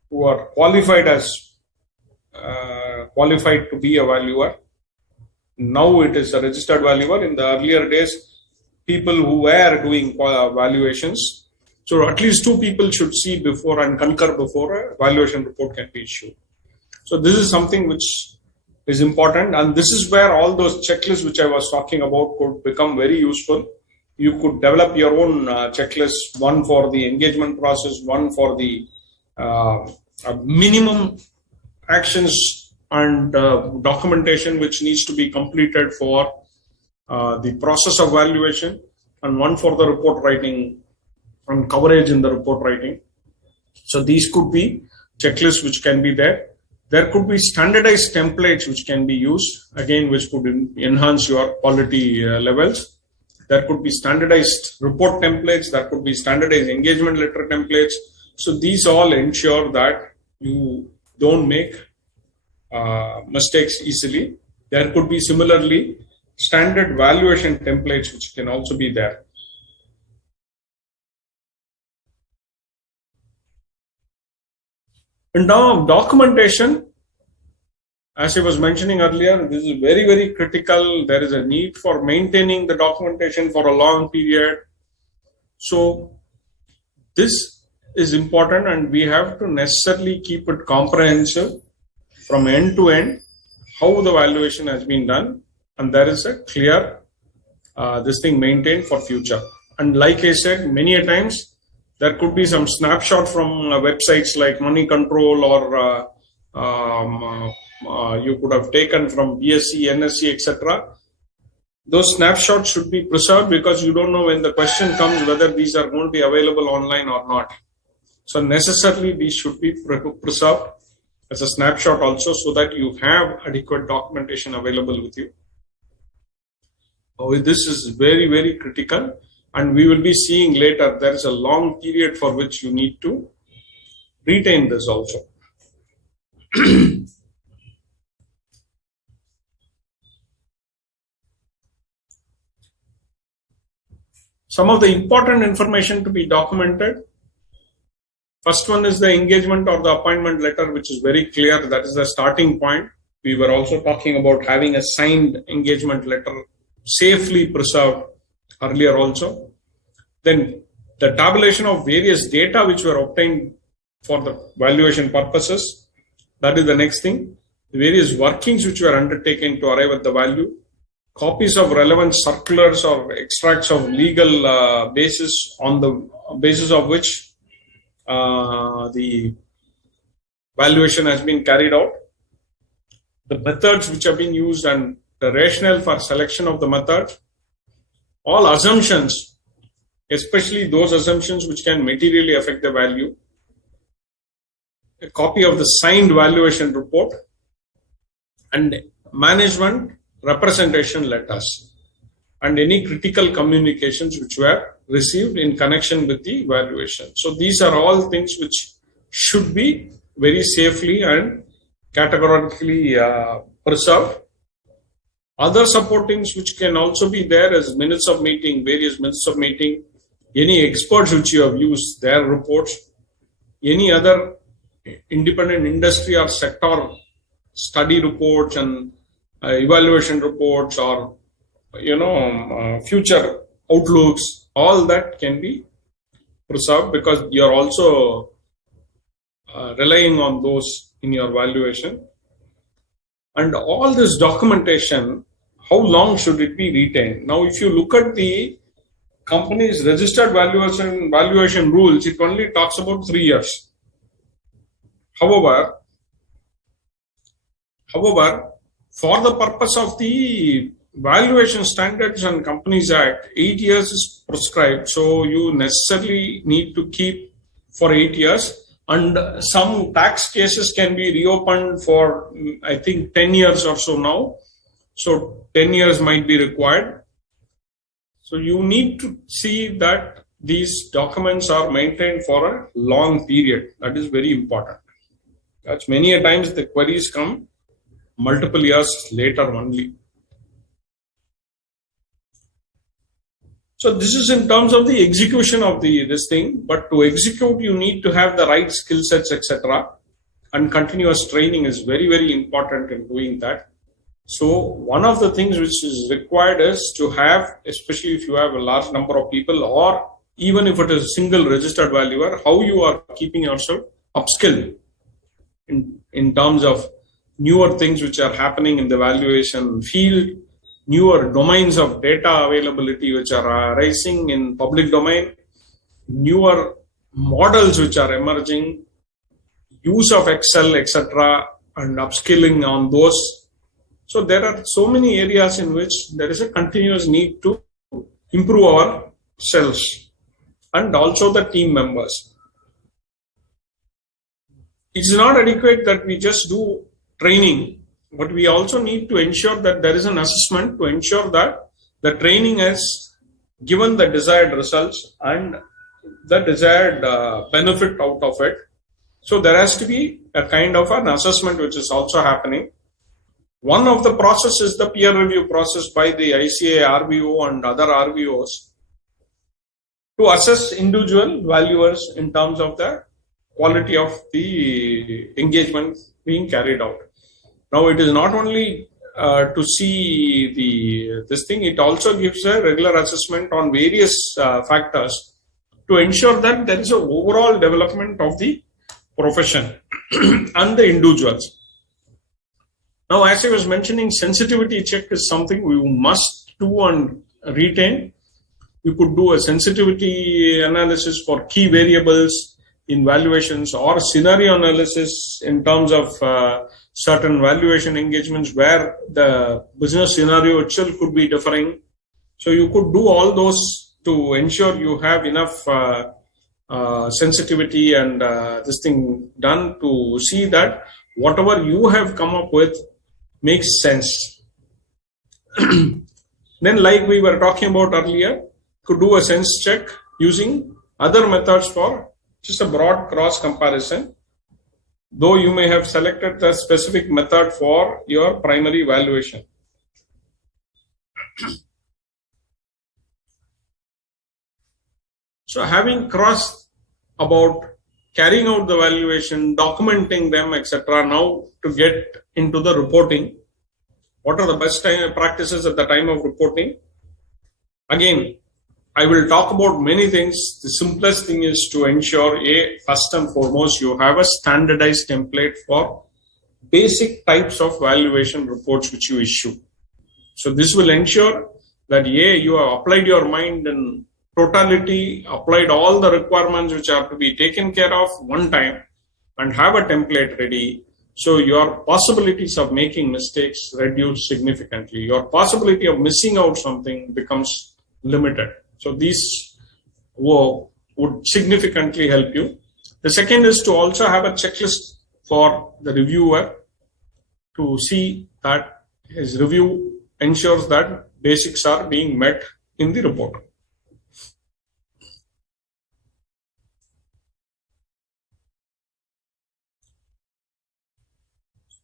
who are qualified to be a valuer. Now it is a registered valuer. In the earlier days, people who were doing valuations, so at least 2 people should see before and concur before a valuation report can be issued. So this is something which is important, and this is where all those checklists which I was talking about could become very useful. You could develop your own checklist, one for the engagement process, one for the minimum actions and documentation which needs to be completed for the process of valuation, and one for the report writing and coverage in the report writing. So these could be checklists which can be there. There could be standardized templates which can be used, again, which could enhance your quality levels. There could be standardized report templates. There could be standardized engagement letter templates. So these all ensure that you don't make mistakes easily. There could be similarly standard valuation templates which can also be there. And now documentation, as I was mentioning earlier, this is very, very critical. There is a need for maintaining the documentation for a long period. So this is important, and we have to necessarily keep it comprehensive from end to end, how the valuation has been done, and there is a clear this thing maintained for future. And like I said, many a times, there could be some snapshot from websites like Money Control, or you could have taken from BSc, NSC, etc. Those snapshots should be preserved, because you don't know when the question comes whether these are going to be available online or not. So necessarily these should be preserved as a snapshot also, so that you have adequate documentation available with you. This is very, very critical. And we will be seeing later, there is a long period for which you need to retain this also. Some of the important information to be documented. First one is the engagement or the appointment letter, which is very clear. That is the starting point. We were also talking about having a signed engagement letter safely preserved earlier also. Then the tabulation of various data which were obtained for the valuation purposes. That is the next thing. The various workings which were undertaken to arrive at the value. Copies of relevant circulars or extracts of legal basis, on the basis of which the valuation has been carried out. The methods which have been used and the rationale for selection of the method. All assumptions, especially those assumptions which can materially affect the value. A copy of the signed valuation report, and management representation letters, and any critical communications which were received in connection with the valuation. So these are all things which should be very safely and categorically preserved. Other supportings which can also be there is minutes of meeting, various minutes of meeting, any experts which you have used, their reports, any other independent industry or sector study reports and evaluation reports, or future outlooks, all that can be preserved because you are also relying on those in your valuation. And all this documentation, how long should it be retained? Now, if you look at the company's registered valuation rules, it only talks about 3 years. However, for the purpose of the Valuation Standards and Companies Act, 8 years is prescribed. So you necessarily need to keep for 8 years. And some tax cases can be reopened for, I think, 10 years or so now. So 10 years might be required. So you need to see that these documents are maintained for a long period. That is very important. That's many a times the queries come multiple years later only. So this is in terms of the execution of this thing, but to execute, you need to have the right skill sets, etc. And continuous training is very, very important in doing that. So one of the things which is required is to have, especially if you have a large number of people, or even if it is a single registered valuer, how you are keeping yourself upskilled in terms of newer things which are happening in the valuation field, newer domains of data availability which are arising in public domain, newer models which are emerging, use of Excel, etc., and upskilling on those. So there are so many areas in which there is a continuous need to improve ourselves and also the team members. It's not adequate that we just do training, but we also need to ensure that there is an assessment to ensure that the training has given the desired results and the desired benefit out of it. So there has to be a kind of an assessment which is also happening. One of the process is the peer review process by the ICA RVO and other RVOs to assess individual valuers in terms of the quality of the engagement being carried out. Now, it is not only to see this thing, it also gives a regular assessment on various factors to ensure that there is an overall development of the profession and the individuals. Now, as I was mentioning, sensitivity check is something we must do and retain. You could do a sensitivity analysis for key variables in valuations, or scenario analysis in terms of certain valuation engagements where the business scenario itself could be differing. So you could do all those to ensure you have enough sensitivity and this thing done to see that whatever you have come up with makes sense. Then, like we were talking about earlier, could do a sense check using other methods for just a broad cross comparison, though you may have selected the specific method for your primary valuation. So having crossed about carrying out the valuation, documenting them, etc., now to get into the reporting. What are the best practices at the time of reporting? Again, I will talk about many things. The simplest thing is to ensure, first and foremost, you have a standardized template for basic types of valuation reports which you issue. So this will ensure that you have applied your mind in totality, applied all the requirements which are to be taken care of one time, and have a template ready. So your possibilities of making mistakes reduce significantly. Your possibility of missing out something becomes limited. So these would significantly help you. The second is to also have a checklist for the reviewer to see that his review ensures that basics are being met in the report.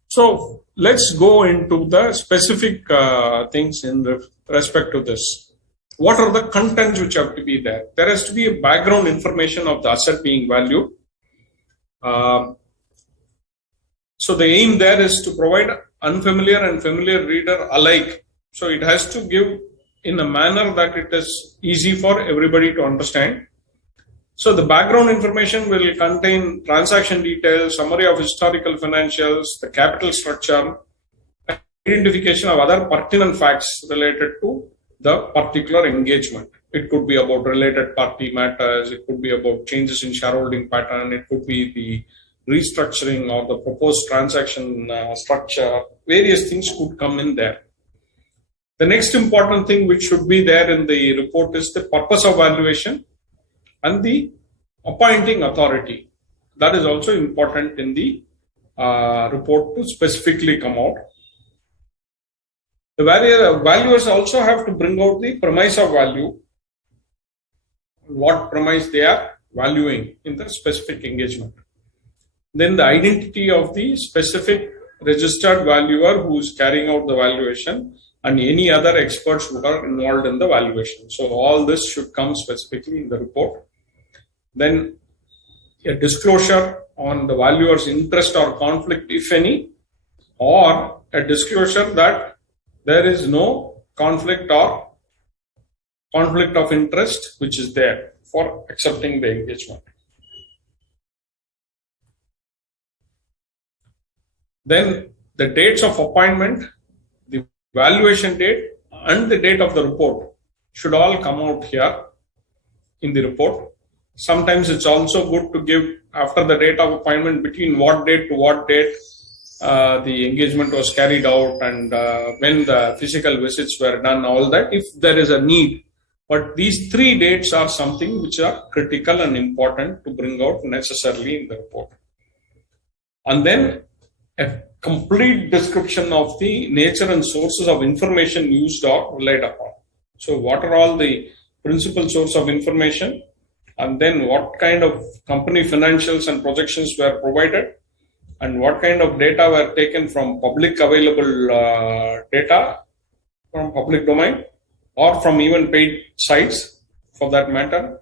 So let's go into the specific things in respect to this. what are the contents which have to be there? There has to be a background information of the asset being valued. So the aim there is to provide unfamiliar and familiar reader alike. So it has to give in a manner that it is easy for everybody to understand. So the background information will contain transaction details, summary of historical financials, the capital structure, identification of other pertinent facts related to the particular engagement. It could be about related party matters, it could be about changes in shareholding pattern, it could be the restructuring or the proposed transaction structure. Various things could come in there. The next important thing which should be there in the report is the purpose of valuation and the appointing authority. That is also important in the report to specifically come out. The valuers also have to bring out the premise of value, what premise they are valuing in the specific engagement. Then the identity of the specific registered valuer who is carrying out the valuation and any other experts who are involved in the valuation. So all this should come specifically in the report. Then a disclosure on the valuer's interest or conflict, if any, or a disclosure that there is no conflict or conflict of interest which is there for accepting the engagement. Then the dates of appointment, the valuation date and the date of the report should all come out here in the report. Sometimes it's also good to give after the date of appointment between what date to what date the engagement was carried out and when the physical visits were done, all that if there is a need. But these 3 dates are something which are critical and important to bring out necessarily in the report. And then a complete description of the nature and sources of information used or relied upon. So what are all the principal source of information, and then what kind of company financials and projections were provided, and what kind of data were taken from public available data from public domain or from even paid sites for that matter.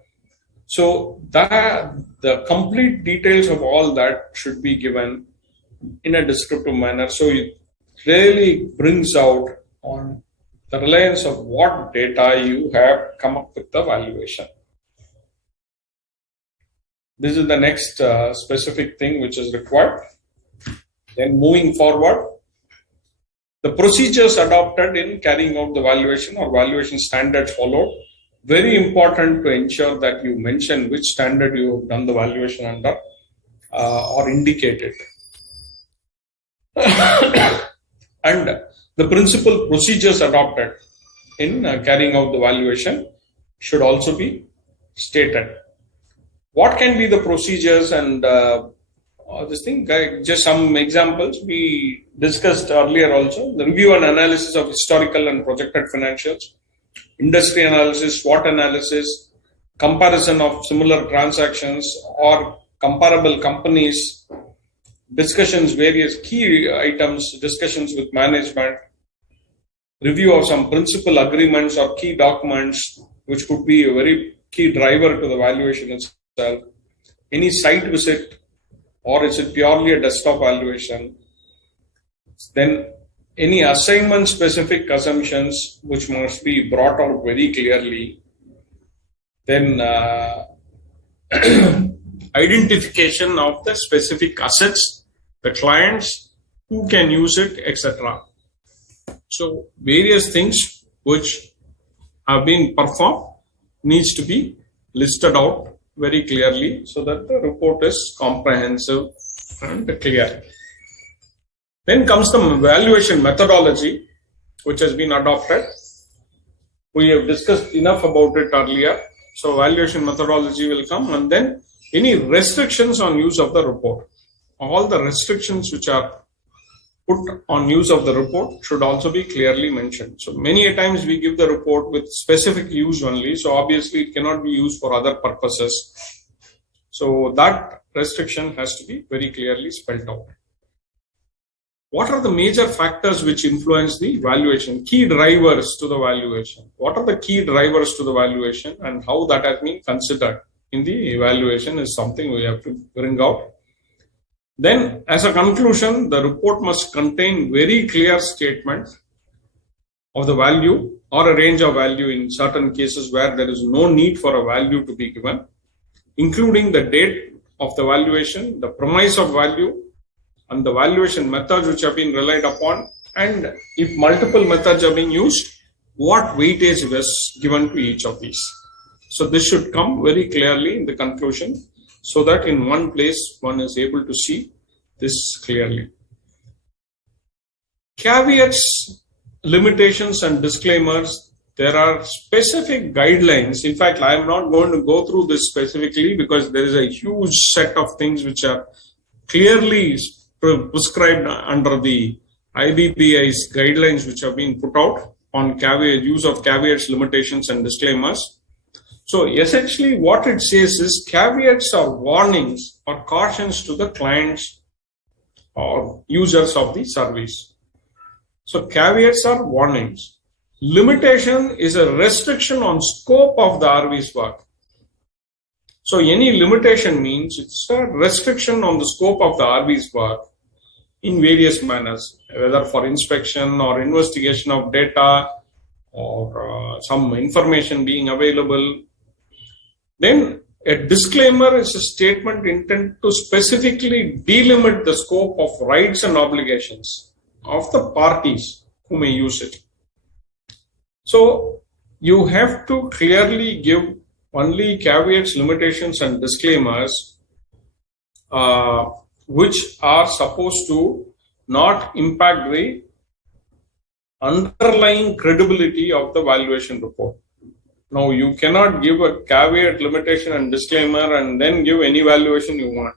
So the complete details of all that should be given in a descriptive manner. So it really brings out on the reliance of what data you have come up with the valuation. This is the next specific thing which is required. Then moving forward, the procedures adopted in carrying out the valuation or valuation standards followed. Very important to ensure that you mention which standard you have done the valuation under or indicate it. And the principal procedures adopted in carrying out the valuation should also be stated. What can be the procedures and this thing? Just some examples we discussed earlier also. The review and analysis of historical and projected financials, industry analysis, SWOT analysis, comparison of similar transactions or comparable companies, discussions, various key items, discussions with management, review of some principal agreements or key documents, which could be a very key driver to the valuation itself, any site visit, or is it purely a desktop valuation? Then any assignment specific assumptions which must be brought out very clearly. Then identification of the specific assets, the clients, who can use it, etc. So various things which have been performed needs to be listed out very clearly so that the report is comprehensive and clear. Then comes the valuation methodology which has been adopted. We have discussed enough about it earlier. So valuation methodology will come, and then any restrictions on use of the report. All the restrictions which are put on use of the report should also be clearly mentioned. So many a times we give the report with specific use only. So obviously it cannot be used for other purposes. So that restriction has to be very clearly spelled out. what are the major factors which influence the valuation, key drivers to the valuation? What are the key drivers to the valuation and how that has been considered in the evaluation is something we have to bring out. Then, as a conclusion, the report must contain very clear statements of the value or a range of value in certain cases where there is no need for a value to be given, including the date of the valuation, the premise of value, and the valuation methods which have been relied upon, and if multiple methods are being used, what weightage was given to each of these. So this should come very clearly in the conclusion, so that in one place one is able to see this clearly. Caveats, limitations and disclaimers. There are specific guidelines. In fact, I am not going to go through this specifically because there is a huge set of things which are clearly prescribed under the IBPI's guidelines which have been put out on use of caveats, limitations and disclaimers. So essentially what it says is caveats are warnings or cautions to the clients or users of the service. So caveats are warnings. Limitation is a restriction on scope of the RV's work. So any limitation means it's a restriction on the scope of the RV's work in various manners, whether for inspection or investigation of data or some information being available. Then a disclaimer is a statement intended to specifically delimit the scope of rights and obligations of the parties who may use it. So you have to clearly give only caveats, limitations and disclaimers which are supposed to not impact the underlying credibility of the valuation report. Now, you cannot give a caveat, limitation and disclaimer and then give any valuation you want.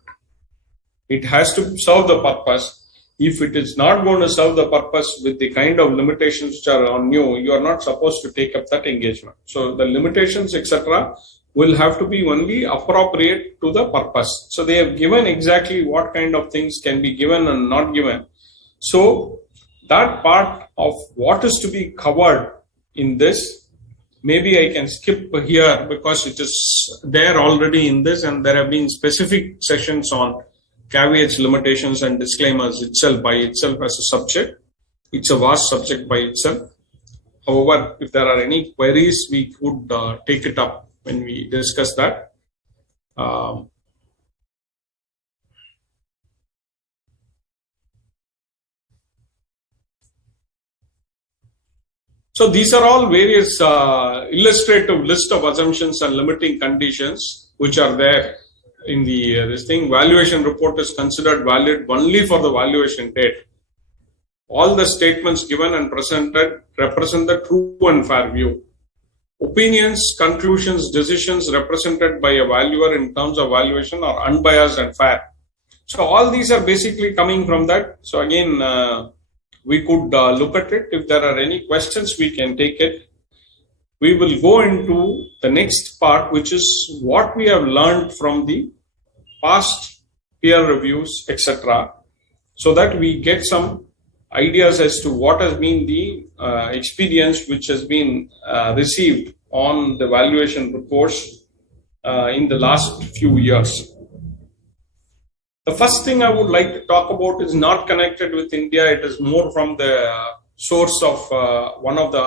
It has to serve the purpose. If it is not going to serve the purpose with the kind of limitations which are on you are not supposed to take up that engagement. So the limitations, etc., will have to be only appropriate to the purpose. So they have given exactly what kind of things can be given and not given. So that part of what is to be covered in this, maybe I can skip here because it is there already in this, and there have been specific sessions on caveats, limitations and disclaimers itself by itself as a subject. It's a vast subject by itself. However, if there are any queries, we could take it up when we discuss that. So these are all various illustrative list of assumptions and limiting conditions which are there in the this thing. Valuation report is considered valid only for the valuation date. All the statements given and presented represent the true and fair view. Opinions, conclusions, decisions represented by a valuer in terms of valuation are unbiased and fair. So all these are basically coming from that. So again, we could look at it. If there are any questions, we can take it. We will go into the next part, which is what we have learned from the past peer reviews, etc., so that we get some ideas as to what has been the experience which has been received on the valuation reports in the last few years. The first thing I would like to talk about is not connected with India. It is more from the source of one of the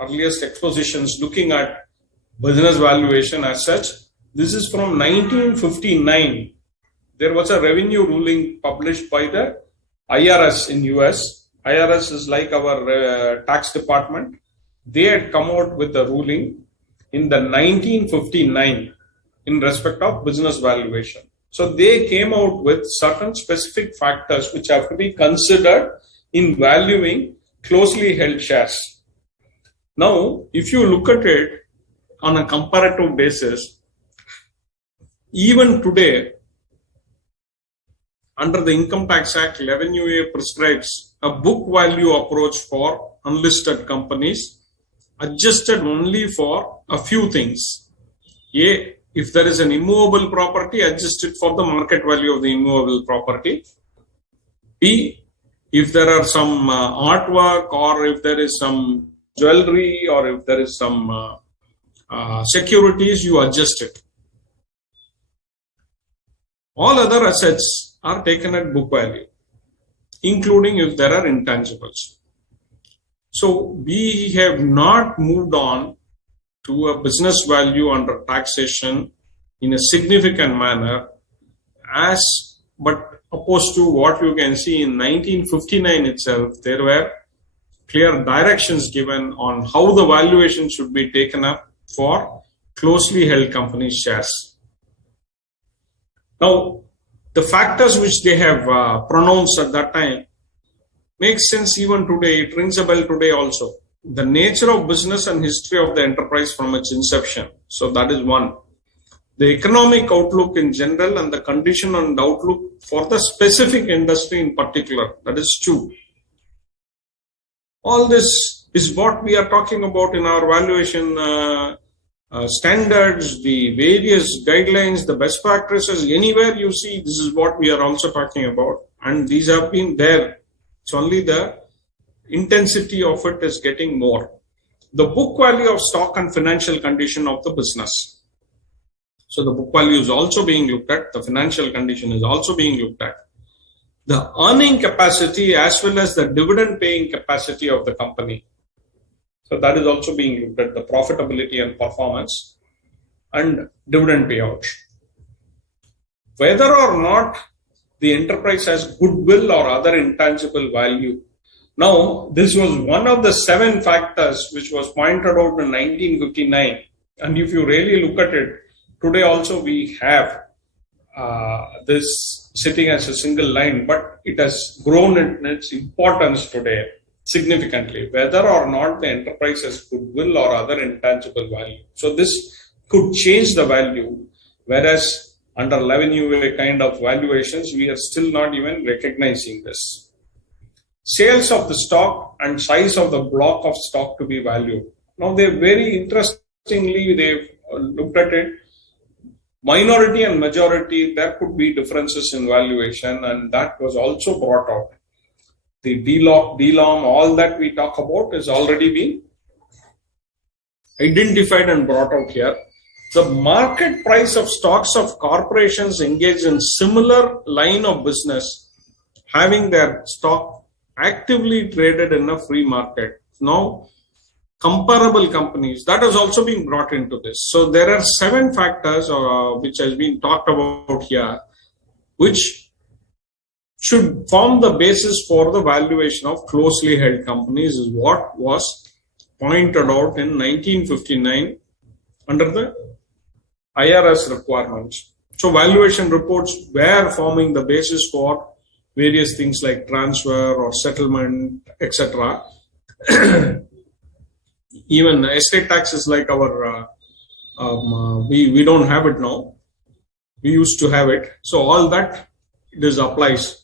earliest expositions looking at business valuation as such. This is from 1959. There was a revenue ruling published by the IRS in US. IRS is like our tax department. They had come out with a ruling in the 1959 in respect of business valuation. So they came out with certain specific factors which have to be considered in valuing closely held shares. Now, if you look at it on a comparative basis, even today, under the Income Tax Act, 11UA prescribes a book value approach for unlisted companies, adjusted only for a few things. A, if there is an immovable property, adjust it for the market value of the immovable property. B, if there are some artwork, or if there is some jewelry, or if there is some securities, you adjust it. All other assets are taken at book value, including if there are intangibles. So we have not moved on to a business value under taxation in a significant manner, but opposed to what you can see in 1959 itself. There were clear directions given on how the valuation should be taken up for closely held company shares. Now, the factors which they have pronounced at that time makes sense even today. It rings a bell today also. The nature of business and history of the enterprise from its inception. So that is one. The economic outlook in general and the condition and outlook for the specific industry in particular. That is two. All this is what we are talking about in our valuation standards, the various guidelines, the best practices. Anywhere you see, this is what we are also talking about. And these have been there. It's only the intensity of it is getting more. The book value of stock and financial condition of the business. So the book value is also being looked at. The financial condition is also being looked at. The earning capacity as well as the dividend paying capacity of the company. So that is also being looked at, the profitability and performance and dividend payout. Whether or not the enterprise has goodwill or other intangible value. Now, this was one of the 7 factors which was pointed out in 1959. And if you really look at it, today also we have this sitting as a single line, but it has grown in its importance today significantly, whether or not the enterprise has goodwill or other intangible value. So this could change the value, whereas under 11 UA kind of valuations, we are still not even recognizing this. Sales of the stock and size of the block of stock to be valued. Now, they very interestingly, they've looked at it. Minority and majority, there could be differences in valuation, and that was also brought out. The DLOC, DLOM, all that we talk about is already been identified and brought out here. The market price of stocks of corporations engaged in similar line of business, having their stock actively traded in a free market. Now, comparable companies, that has also been brought into this. So there are 7 factors which has been talked about here, which should form the basis for the valuation of closely held companies, is what was pointed out in 1959 under the IRS requirements. So valuation reports were forming the basis for various things like transfer or settlement, etc. Even estate taxes, like our we don't have it now. We used to have it. So all that this applies.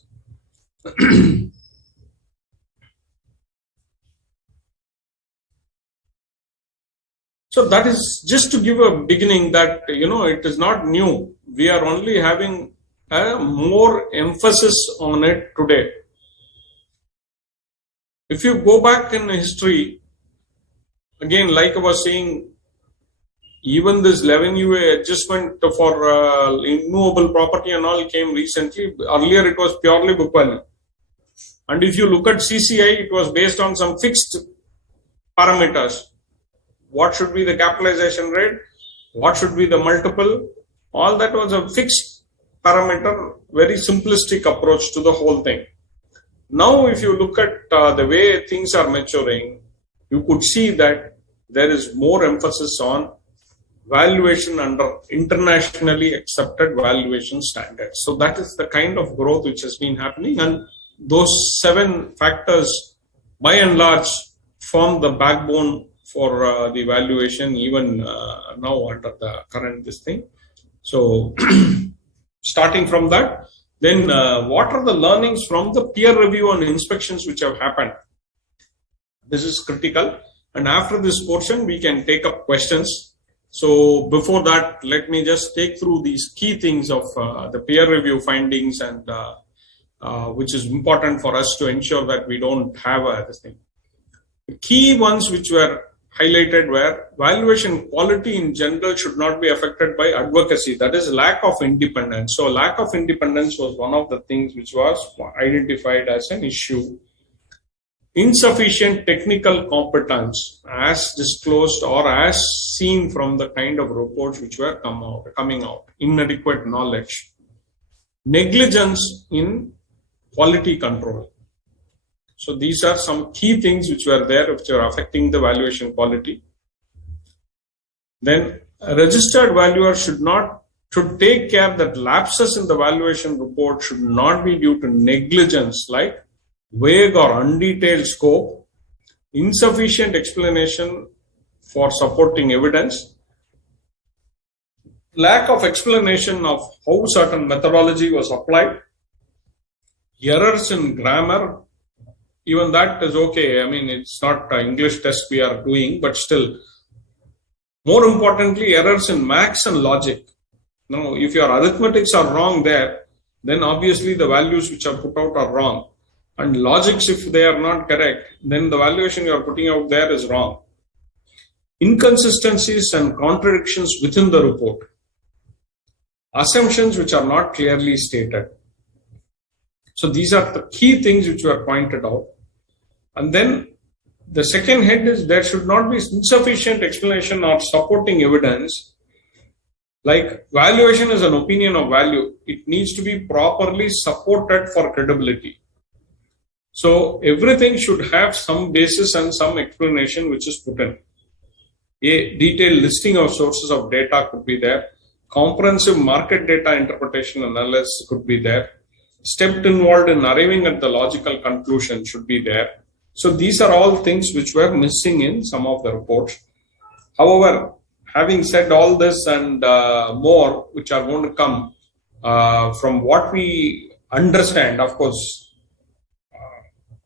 So that is just to give a beginning that, it is not new. We are only having a more emphasis on it today. If you go back in history, again, like I was saying, even this 11 UA adjustment for immovable property and all came recently. Earlier, it was purely book value. And if you look at CCI, it was based on some fixed parameters. What should be the capitalization rate? What should be the multiple? All that was a fixed parameter, very simplistic approach to the whole thing. Now, if you look at the way things are maturing, you could see that there is more emphasis on valuation under internationally accepted valuation standards. So that is the kind of growth which has been happening, and those 7 factors by and large form the backbone for the valuation even now under the current this thing. So starting from that, then what are the learnings from the peer review and inspections which have happened? This is critical. And after this portion, we can take up questions. So before that, let me just take through these key things of the peer review findings, and which is important for us to ensure that we don't have this thing. The key ones which were highlighted were valuation quality in general should not be affected by advocacy, that is lack of independence. So lack of independence was one of the things which was identified as an issue. Insufficient technical competence as disclosed or as seen from the kind of reports which were coming out. Inadequate knowledge. Negligence in quality control. So these are some key things which were there, which are affecting the valuation quality. Then a registered valuer should take care that lapses in the valuation report should not be due to negligence, like vague or undetailed scope, insufficient explanation for supporting evidence, lack of explanation of how certain methodology was applied, errors in grammar. Even that is okay. I mean, it's not an English test we are doing, but still. More importantly, errors in maths and logic. Now, if your arithmetics are wrong there, then obviously the values which are put out are wrong. And logics, if they are not correct, then the valuation you are putting out there is wrong. Inconsistencies and contradictions within the report. Assumptions which are not clearly stated. So these are the key things which were pointed out. And then the second head is there should not be insufficient explanation or supporting evidence. Like valuation is an opinion of value. It needs to be properly supported for credibility. So everything should have some basis and some explanation which is put in. A detailed listing of sources of data could be there. Comprehensive market data interpretation analysis could be there. Steps involved in arriving at the logical conclusion should be there. So these are all things which were missing in some of the reports. However, having said all this and more, which are going to come from what we understand, of course,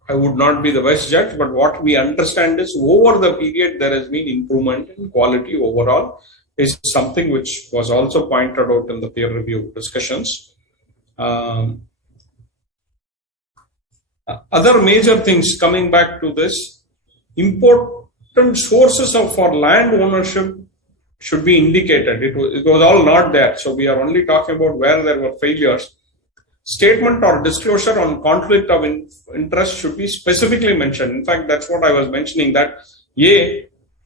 I would not be the best judge, but what we understand is over the period there has been improvement in quality overall, is something which was also pointed out in the peer review discussions. Other major things coming back to this, important sources for land ownership should be indicated. It was all not there. So we are only talking about where there were failures. Statement or disclosure on conflict of interest should be specifically mentioned. In fact, that's what I was mentioning, that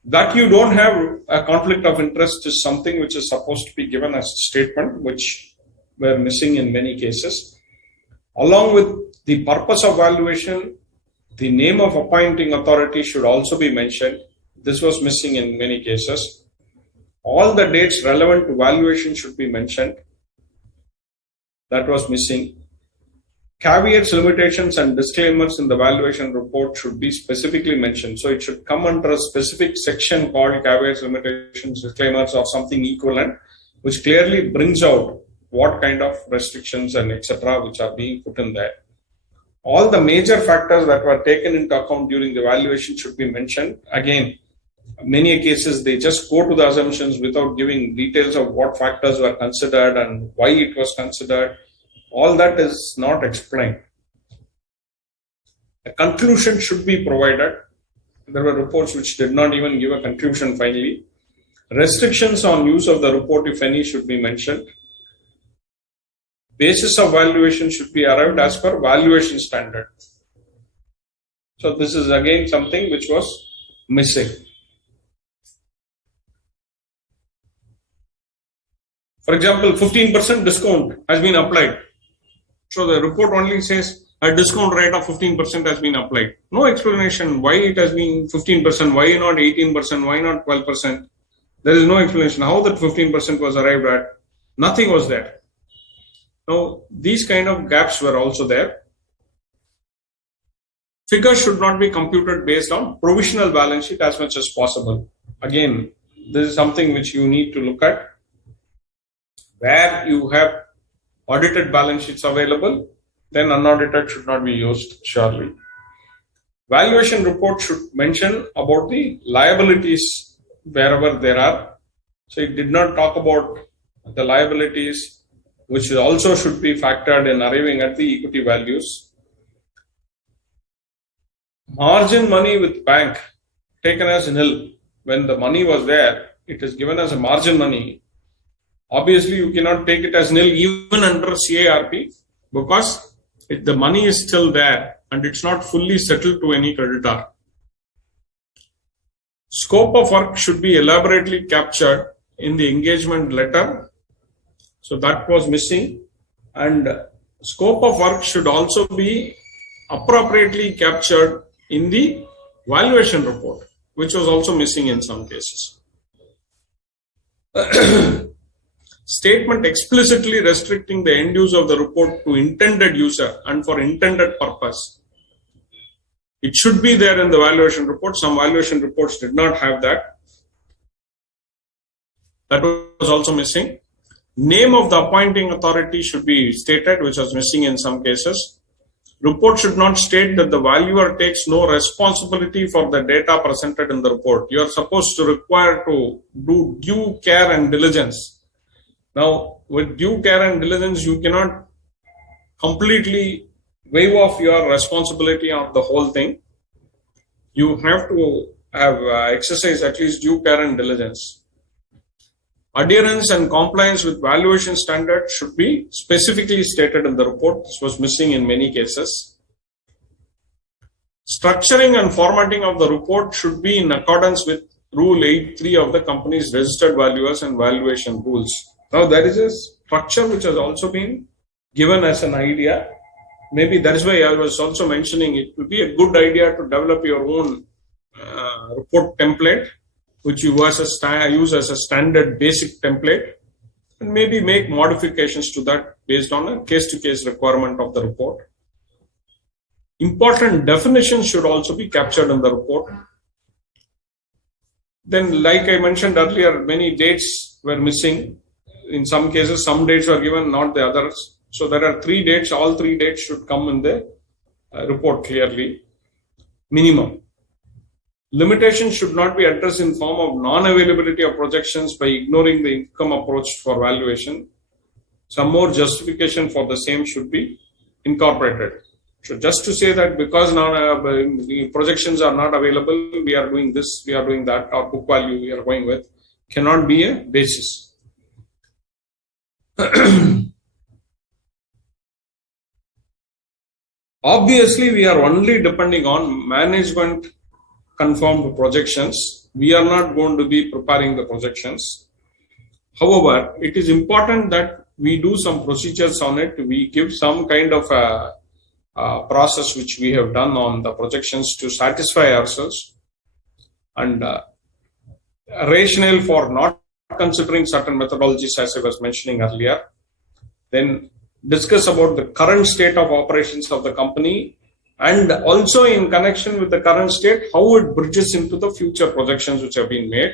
that you don't have a conflict of interest is something which is supposed to be given as a statement, which were missing in many cases. Along with the purpose of valuation, the name of appointing authority should also be mentioned. This was missing in many cases. All the dates relevant to valuation should be mentioned. That was missing. Caveats, limitations, and disclaimers in the valuation report should be specifically mentioned. So it should come under a specific section called caveats, limitations, disclaimers, or something equivalent, which clearly brings out what kind of restrictions and etc. which are being put in there. All the major factors that were taken into account during the valuation should be mentioned. Again, many cases they just go to the assumptions without giving details of what factors were considered and why it was considered. All that is not explained. A conclusion should be provided. There were reports which did not even give a conclusion finally. Restrictions on use of the report, if any, should be mentioned. Basis of valuation should be arrived as per valuation standard. So this is again something which was missing. For example, 15% discount has been applied. So the report only says a discount rate of 15% has been applied. No explanation why it has been 15%, why not 18%, why not 12%. There is no explanation how that 15% was arrived at. Nothing was there. Now, these kind of gaps were also there. Figures should not be computed based on provisional balance sheet as much as possible. Again, this is something which you need to look at. Where you have audited balance sheets available, then unaudited should not be used, surely. Valuation report should mention about the liabilities wherever there are. So it did not talk about the liabilities, which also should be factored in arriving at the equity values. Margin money with bank taken as nil. When the money was there, it is given as a margin money. Obviously, you cannot take it as nil even under CARP because the money is still there and it's not fully settled to any creditor. Scope of work should be elaborately captured in the engagement letter. So that was missing. And scope of work should also be appropriately captured in the valuation report, which was also missing in some cases. Statement explicitly restricting the end use of the report to intended user and for intended purpose. It should be there in the valuation report. Some valuation reports did not have that. That was also missing. Name of the appointing authority should be stated, which was missing in some cases. Report should not state that the valuer takes no responsibility for the data presented in the report. You are supposed to require to do due care and diligence. Now, with due care and diligence, you cannot completely waive off your responsibility of the whole thing. You have to have exercise at least due care and diligence. Adherence and compliance with valuation standards should be specifically stated in the report. This was missing in many cases. Structuring and formatting of the report should be in accordance with Rule 8.3 of the company's registered valuers and valuation rules. Now, there is a structure which has also been given as an idea. Maybe that is why I was also mentioning it would be a good idea to develop your own report template, which you use as a standard basic template, and maybe make modifications to that based on a case-to-case requirement of the report. Important definitions should also be captured in the report. Then, like I mentioned earlier, many dates were missing. In some cases, some dates were given, not the others. So there are 3 dates. All 3 dates should come in the report clearly. Minimum. Limitations should not be addressed in form of non-availability of projections by ignoring the income approach for valuation. Some more justification for the same should be incorporated. So just to say that because the projections are not available, we are doing this, we are doing that, or book value we are going with, cannot be a basis. Obviously, we are only depending on management confirmed projections. We are not going to be preparing the projections. However, it is important that we do some procedures on it. We give some kind of a process which we have done on the projections to satisfy ourselves, and a rationale for not considering certain methodologies, as I was mentioning earlier. Then discuss about the current state of operations of the company, and also in connection with the current state, how it bridges into the future projections which have been made,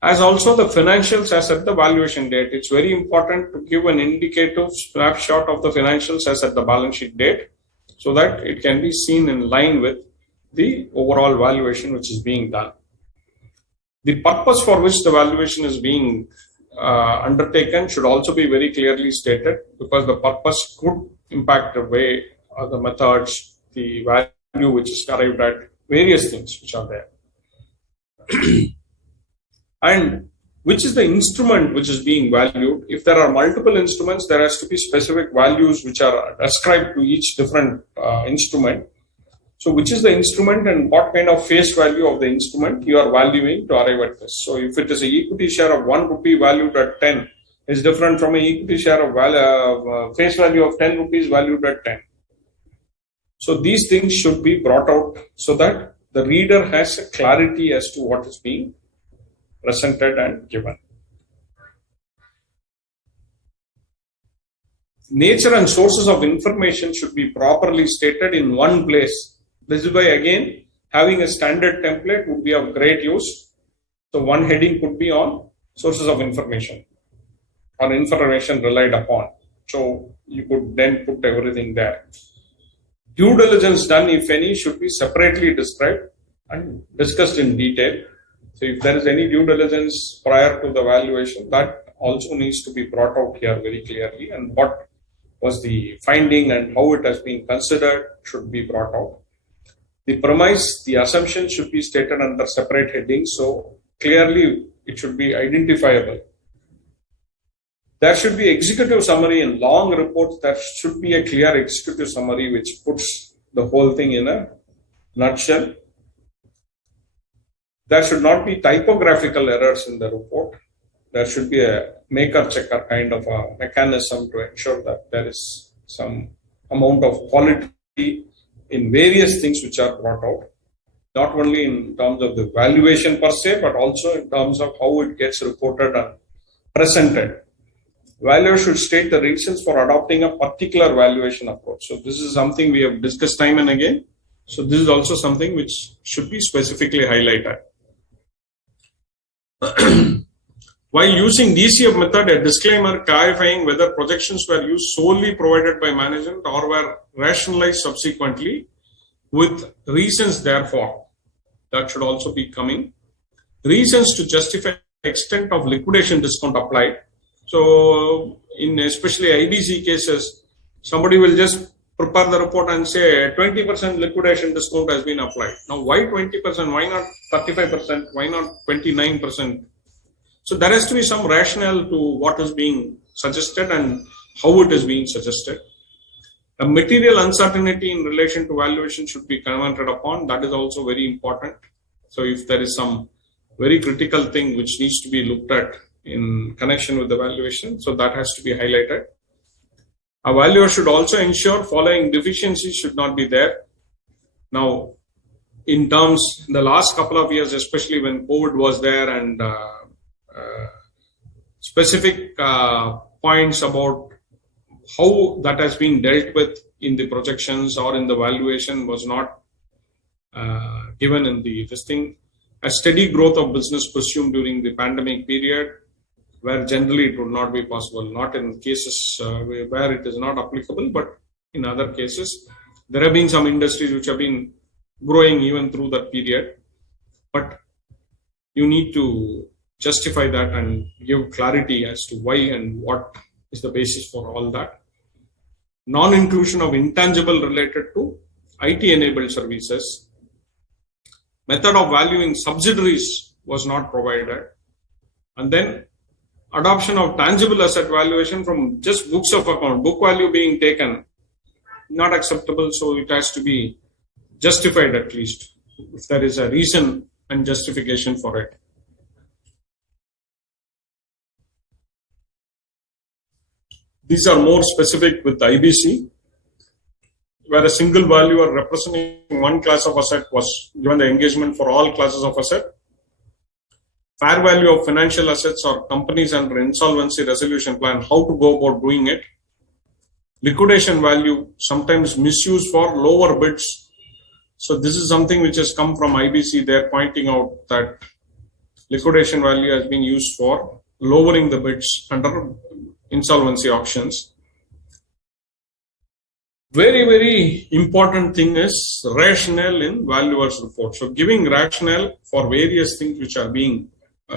as also the financials as at the valuation date. It's very important to give an indicative snapshot of the financials as at the balance sheet date, so that it can be seen in line with the overall valuation which is being done. The purpose for which the valuation is being undertaken should also be very clearly stated, because the purpose could impact the way the methods, the value which is arrived at, various things which are there. And which is the instrument which is being valued. If there are multiple instruments, there has to be specific values which are ascribed to each different instrument. So which is the instrument and what kind of face value of the instrument you are valuing to arrive at this. So if it is an equity share of 1 rupee valued at 10, is different from an equity share of face value of 10 rupees valued at 10. So these things should be brought out so that the reader has a clarity as to what is being presented and given. Nature and sources of information should be properly stated in one place. This is why, again, having a standard template would be of great use. So one heading could be on sources of information, on information relied upon. So you could then put everything there. Due diligence done, if any, should be separately described and discussed in detail. So if there is any due diligence prior to the valuation, that also needs to be brought out here very clearly, and what was the finding and how it has been considered should be brought out. The premise, the assumption should be stated under separate headings, so clearly it should be identifiable. There should be executive summary in long reports. There should be a clear executive summary which puts the whole thing in a nutshell. There should not be typographical errors in the report. There should be a maker-checker kind of a mechanism to ensure that there is some amount of quality in various things which are brought out, not only in terms of the valuation per se, but also in terms of how it gets reported and presented. Valuer should state the reasons for adopting a particular valuation approach. So this is something we have discussed time and again. So this is also something which should be specifically highlighted. While using DCF method, a disclaimer clarifying whether projections were used solely provided by management or were rationalized subsequently with reasons therefore. That should also be coming. Reasons to justify extent of liquidation discount applied. So in especially IBC cases, somebody will just prepare the report and say 20% liquidation discount has been applied. Now why 20%? Why not 35%? Why not 29%? So there has to be some rationale to what is being suggested and how it is being suggested. A material uncertainty in relation to valuation should be commented upon. That is also very important. So if there is some very critical thing which needs to be looked at in connection with the valuation, so that has to be highlighted. A valuer should also ensure following deficiencies should not be there. Now, in terms, in the last couple of years, especially when COVID was there and specific points about how that has been dealt with in the projections or in the valuation was not given in the listing. A steady growth of business pursued during the pandemic period, where generally it would not be possible, not in cases where it is not applicable, but in other cases. There have been some industries which have been growing even through that period, but you need to justify that and give clarity as to why and what is the basis for all that. Non-inclusion of intangible related to IT-enabled services. Method of valuing subsidiaries was not provided. And then adoption of tangible asset valuation from just books of account, book value being taken, not acceptable. So it has to be justified at least if there is a reason and justification for it. These are more specific with IBC, where a single valuer representing one class of asset was given the engagement for all classes of asset. Fair value of financial assets or companies under insolvency resolution plan, how to go about doing it. Liquidation value, sometimes misused for lower bids. So this is something which has come from IBC. They're pointing out that liquidation value has been used for lowering the bids under insolvency auctions. Very, very important thing is rationale in valuer's report. So giving rationale for various things which are being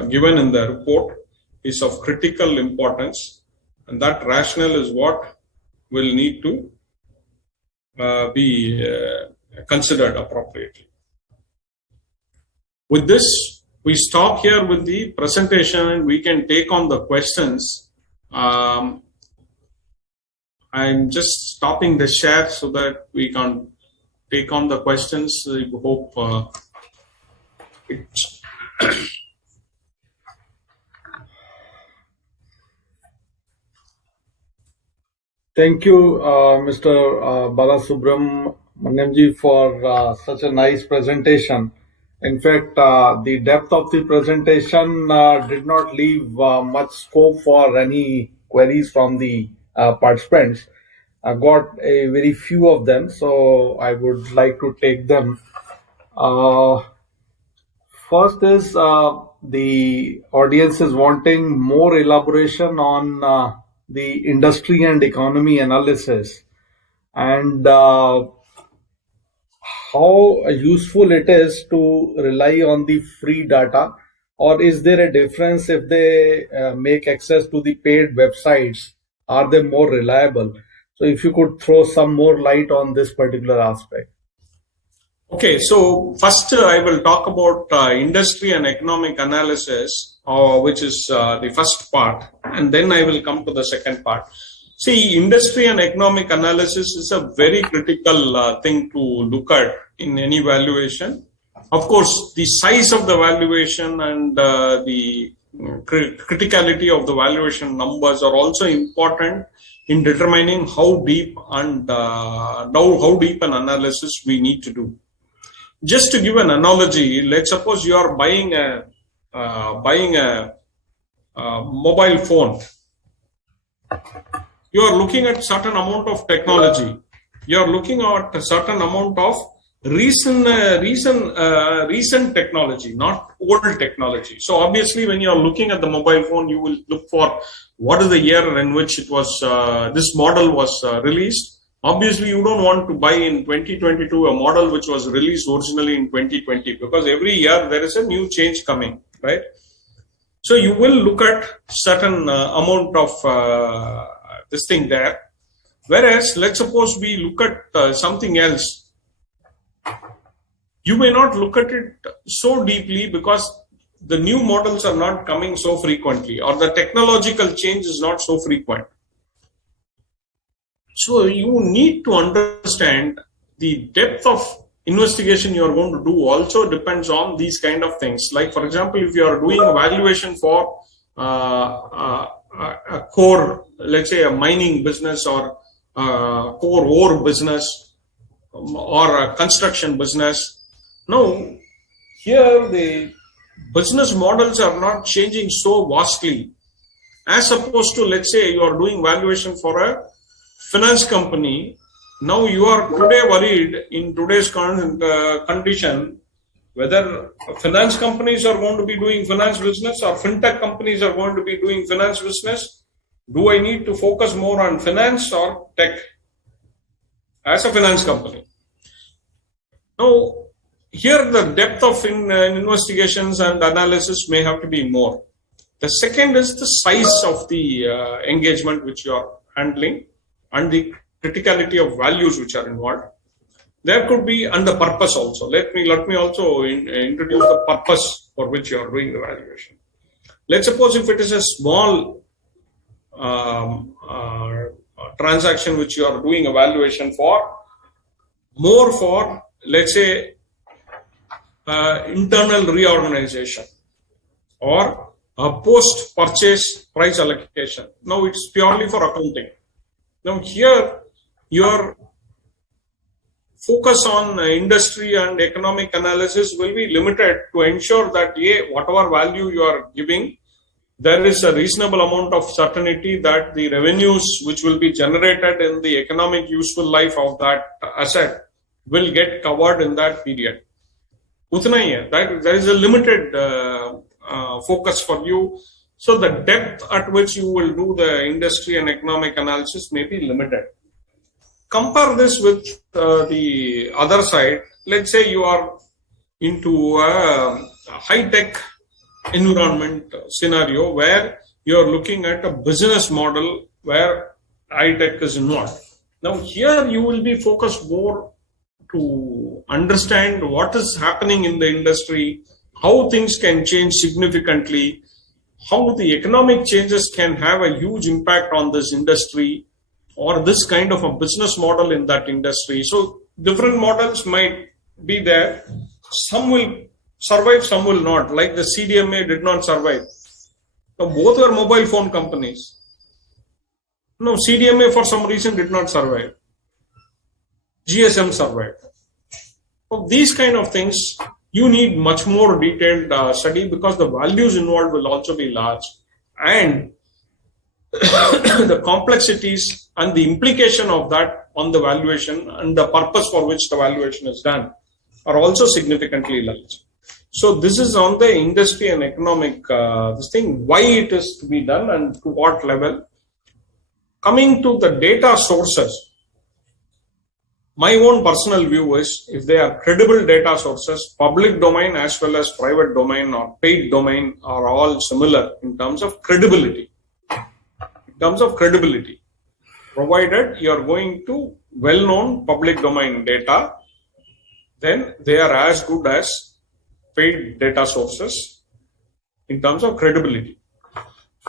given in the report is of critical importance, and that rationale is what will need to be considered appropriately. With this, we stop here with the presentation and we can take on the questions. I'm just stopping the share so that we can take on the questions. I hope it. Thank you, Mr. Balasubramaniamji, for such a nice presentation. In fact, the depth of the presentation did not leave much scope for any queries from the participants. I got a very few of them, so I would like to take them. First is the audience is wanting more elaboration on the industry and economy analysis and how useful it is to rely on the free data or is there a difference if they make access to the paid websites? Are they more reliable? So if you could throw some more light on this particular aspect. Okay, so first I will talk about industry and economic analysis, which is the first part, and then I will come to the second part. See, industry and economic analysis is a very critical thing to look at in any valuation. Of course, the size of the valuation and the criticality of the valuation numbers are also important in determining how deep and how deep an analysis we need to do. Just to give an analogy, let's suppose you are buying a mobile phone. You are looking at certain amount of technology. You are looking at a certain amount of recent technology, not old technology. So obviously, when you are looking at the mobile phone, you will look for what is the year in which it was this model was released. Obviously, you don't want to buy in 2022 a model which was released originally in 2020, because every year there is a new change coming, right? So you will look at certain amount of this thing there. Whereas, let's suppose we look at something else. You may not look at it so deeply because the new models are not coming so frequently, or the technological change is not so frequent. So you need to understand the depth of investigation you are going to do also depends on these kind of things. Like, for example, if you are doing a valuation for a core, let's say a mining business or core ore business or a construction business. Now, here the business models are not changing so vastly as opposed to, let's say, you are doing valuation for a finance company. Now you are today worried in today's condition whether finance companies are going to be doing finance business or fintech companies are going to be doing finance business. Do I need to focus more on finance or tech as a finance company? Now, here the depth of investigations and analysis may have to be more. The second is the size of the engagement which you are handling and the criticality of values which are involved. There could be, and the purpose also. Let me also introduce the purpose for which you are doing the valuation. Let's suppose if it is a small transaction which you are doing a valuation for, more for, let's say, internal reorganization or a post-purchase price allocation. Now it's purely for accounting. Now here your focus on industry and economic analysis will be limited to ensure that whatever value you are giving, there is a reasonable amount of certainty that the revenues which will be generated in the economic useful life of that asset will get covered in that period. There is a limited focus for you. So the depth at which you will do the industry and economic analysis may be limited. Compare this with the other side. Let's say you are into a high-tech environment scenario where you are looking at a business model where high-tech is involved. Now here you will be focused more to understand what is happening in the industry, how things can change significantly, how the economic changes can have a huge impact on this industry or this kind of a business model in that industry. So different models might be there. Some will survive, some will not. Like the CDMA did not survive. Now both were mobile phone companies. No, CDMA for some reason did not survive. GSM survived. For these kind of things, you need much more detailed study because the values involved will also be large, and the complexities and the implication of that on the valuation and the purpose for which the valuation is done are also significantly large. So this is on the industry and economic this thing, why it is to be done and to what level. Coming to the data sources, My own personal view is if they are credible data sources, public domain as well as private domain or paid domain are all similar in terms of credibility. In terms of credibility, provided you are going to well-known public domain data, then they are as good as paid data sources in terms of credibility.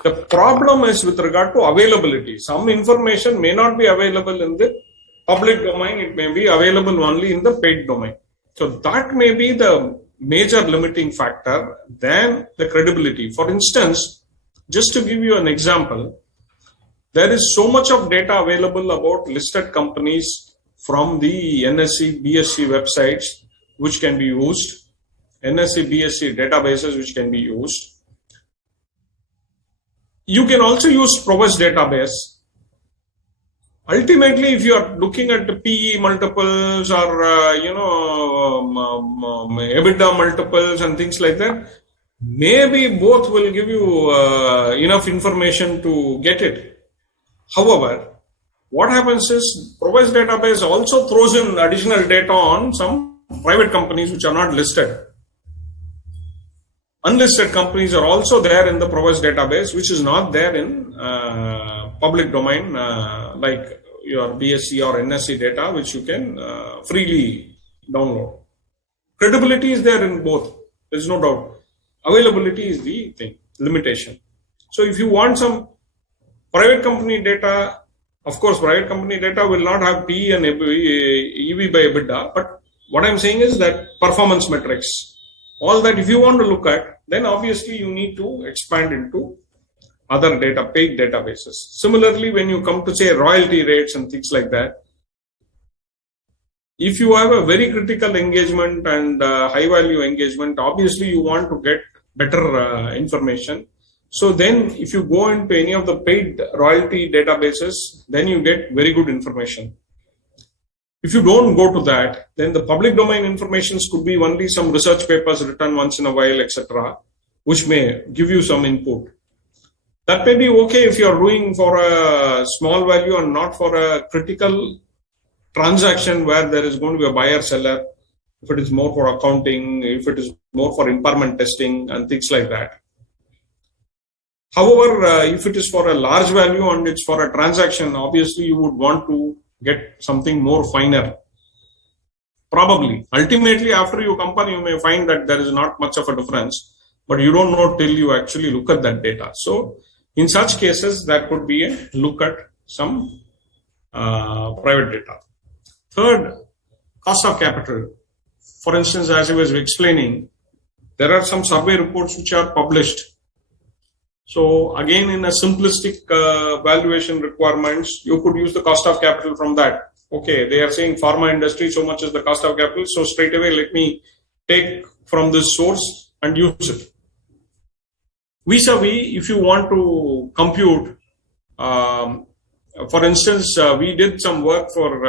The problem is with regard to availability. Some information may not be available in the public domain, it may be available only in the paid domain. So that may be the major limiting factor than the credibility. For instance, just to give you an example, there is so much of data available about listed companies from the NSE, BSE websites which can be used, NSE, BSE databases which can be used. You can also use Provis database. Ultimately, if you are looking at the PE multiples or EBITDA multiples and things like that, maybe both will give you enough information to get it. However, what happens is Provis database also throws in additional data on some private companies which are not listed. Unlisted companies are also there in the Provis database, which is not there in public domain, like your BSE or NSE data, which you can freely download. Credibility is there in both. There's no doubt. Availability is the thing, limitation. So if you want some private company data, of course, private company data will not have PE and EV by EBITDA, but what I'm saying is that performance metrics, all that if you want to look at, then obviously you need to expand into other data, paid databases. Similarly, when you come to say royalty rates and things like that, if you have a very critical engagement and high value engagement, obviously you want to get better information. So then if you go into any of the paid royalty databases, then you get very good information. If you don't go to that, then the public domain informations could be only some research papers written once in a while, etc., which may give you some input. That may be okay if you are doing for a small value and not for a critical transaction where there is going to be a buyer seller, if it is more for accounting, if it is more for impairment testing and things like that. However, if it is for a large value and it's for a transaction, obviously you would want to get something more finer. Probably. Ultimately, after you compare, you may find that there is not much of a difference, but you don't know till you actually look at that data. So in such cases, that could be a look at some private data. Third, cost of capital. For instance, as I was explaining, there are some survey reports which are published. So again, in a simplistic valuation requirements, you could use the cost of capital from that. Okay, they are saying pharma industry, so much is the cost of capital. So straight away, let me take from this source and use it. Vis-a-vis, if you want to compute, for instance, we did some work for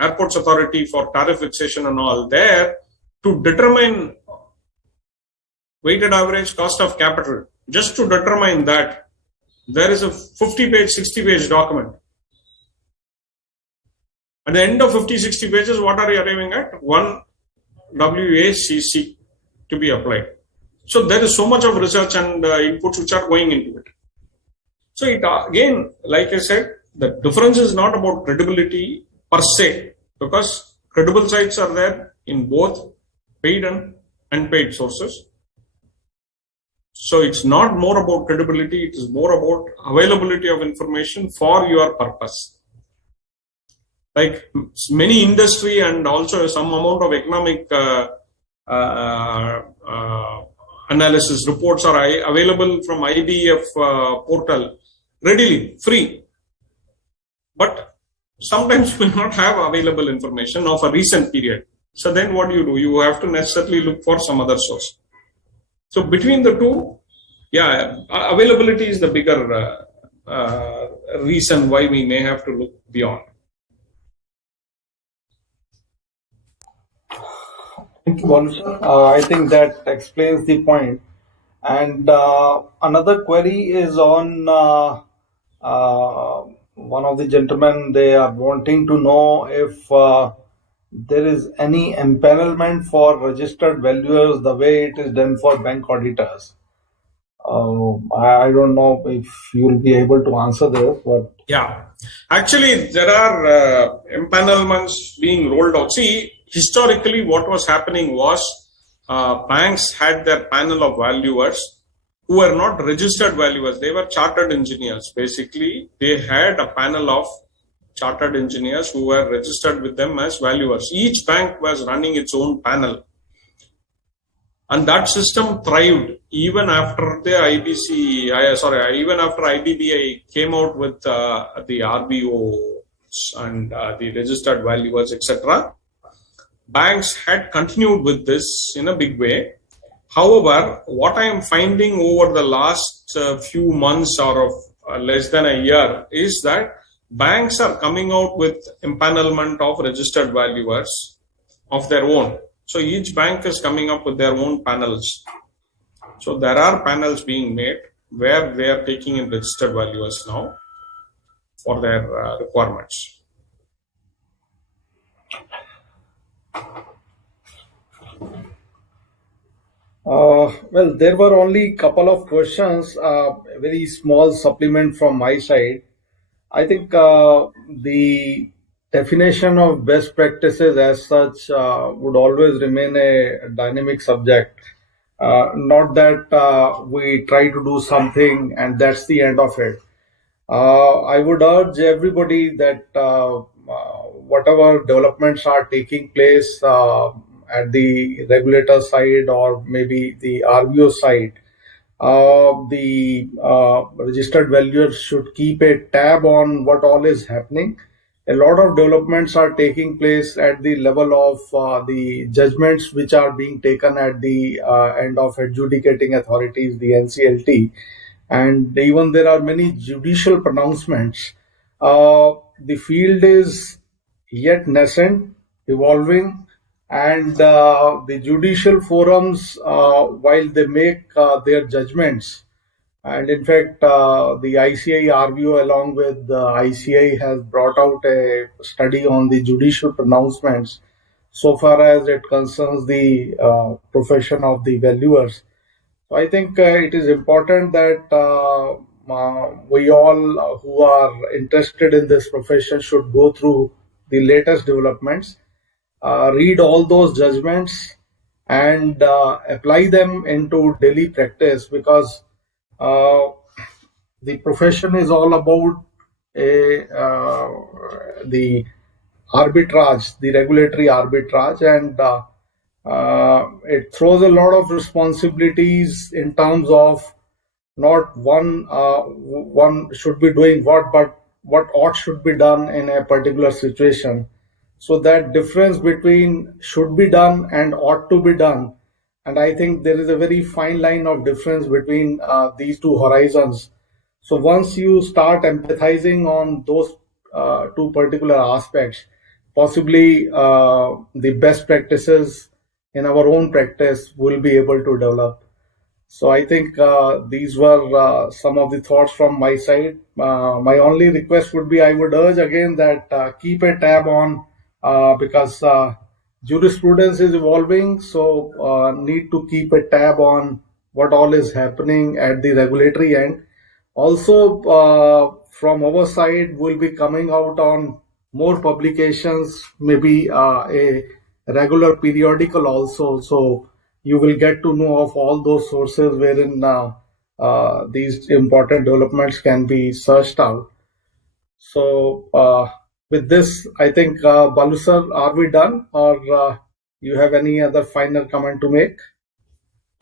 Airports Authority for tariff fixation and all there to determine weighted average cost of capital. Just to determine that, there is a 50-page, 60-page document. At the end of 50, 60 pages, what are you arriving at? 1 WACC to be applied. So there is so much of research and inputs which are going into it. So it again, like I said, the difference is not about credibility per se, because credible sites are there in both paid and unpaid sources. So it's not more about credibility, it is more about availability of information for your purpose. Like many industry and also some amount of economic analysis reports are available from IDF portal readily, free. But sometimes you will not have available information of a recent period. So then what do? You have to necessarily look for some other source. So between the two, yeah, availability is the bigger reason why we may have to look beyond. Thank you, Bhalu. I think that explains the point. And another query is on one of the gentlemen, they are wanting to know if there is any empanelment for registered valuers the way it is done for bank auditors. I don't know if you'll be able to answer this, but Yeah, actually, there are empanelments being rolled out. See, historically, what was happening was banks had their panel of valuers who were not registered valuers, they were chartered engineers. Basically, they had a panel of chartered engineers who were registered with them as valuers. Each bank was running its own panel, and that system thrived even after the even after IBBI came out with the RBOs and the registered valuers, etc. Banks had continued with this in a big way. However, what I am finding over the last few months or of less than a year is that banks are coming out with empanelment of registered valuers of their own. So each bank is coming up with their own panels. So there are panels being made where they are taking in registered valuers now for their requirements. well, there were only a couple of questions, a very small supplement from my side. I think the definition of best practices as such would always remain a dynamic subject. Not that we try to do something and that's the end of it. I would urge everybody that whatever developments are taking place at the regulator side or maybe the RBO side, the registered valuers should keep a tab on what all is happening. A lot of developments are taking place at the level of the judgments which are being taken at the end of adjudicating authorities, the NCLT, and even there are many judicial pronouncements. The field is yet nascent, evolving, and the judicial forums, while they make their judgments, and in fact, the ICI RVO along with the ICI has brought out a study on the judicial pronouncements so far as it concerns the profession of the valuers. So I think it is important that we all who are interested in this profession should go through the latest developments, read all those judgments, and apply them into daily practice, because uh, the profession is all about the arbitrage, the regulatory arbitrage, and it throws a lot of responsibilities in terms of not one should be doing what, but what ought should be done in a particular situation. So that difference between should be done and ought to be done, and I think there is a very fine line of difference between these two horizons. So once you start empathizing on those two particular aspects, possibly the best practices in our own practice will be able to develop. So I think these were some of the thoughts from my side. My only request would be I would urge again that keep a tab on, because jurisprudence is evolving, so need to keep a tab on what all is happening at the regulatory end. Also, from our side, we'll be coming out on more publications, maybe a regular periodical also. So you will get to know of all those sources wherein these important developments can be searched out. So with this, I think Balu sir, are we done, or you have any other final comment to make?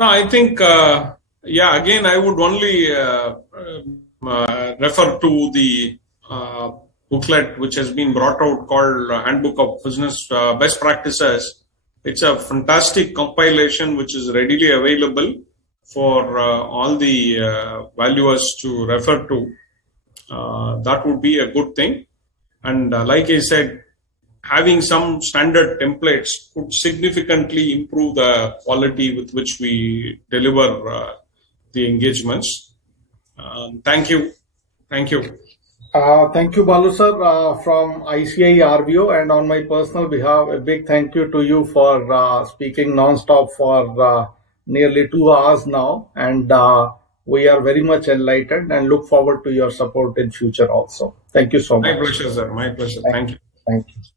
No, I think, yeah, again, I would only refer to the booklet which has been brought out called Handbook of Business Best Practices. It's a fantastic compilation which is readily available for all the valuers to refer to. That would be a good thing. And like I said, having some standard templates could significantly improve the quality with which we deliver the engagements. Thank you. Thank you. Thank you, Balu sir, from ICI RBO, and on my personal behalf, a big thank you to you for speaking non-stop for nearly 2 hours now, and we are very much enlightened and look forward to your support in future also. Thank you so My much. pleasure, sir. My pleasure. Thank Thank you. you. Thank you.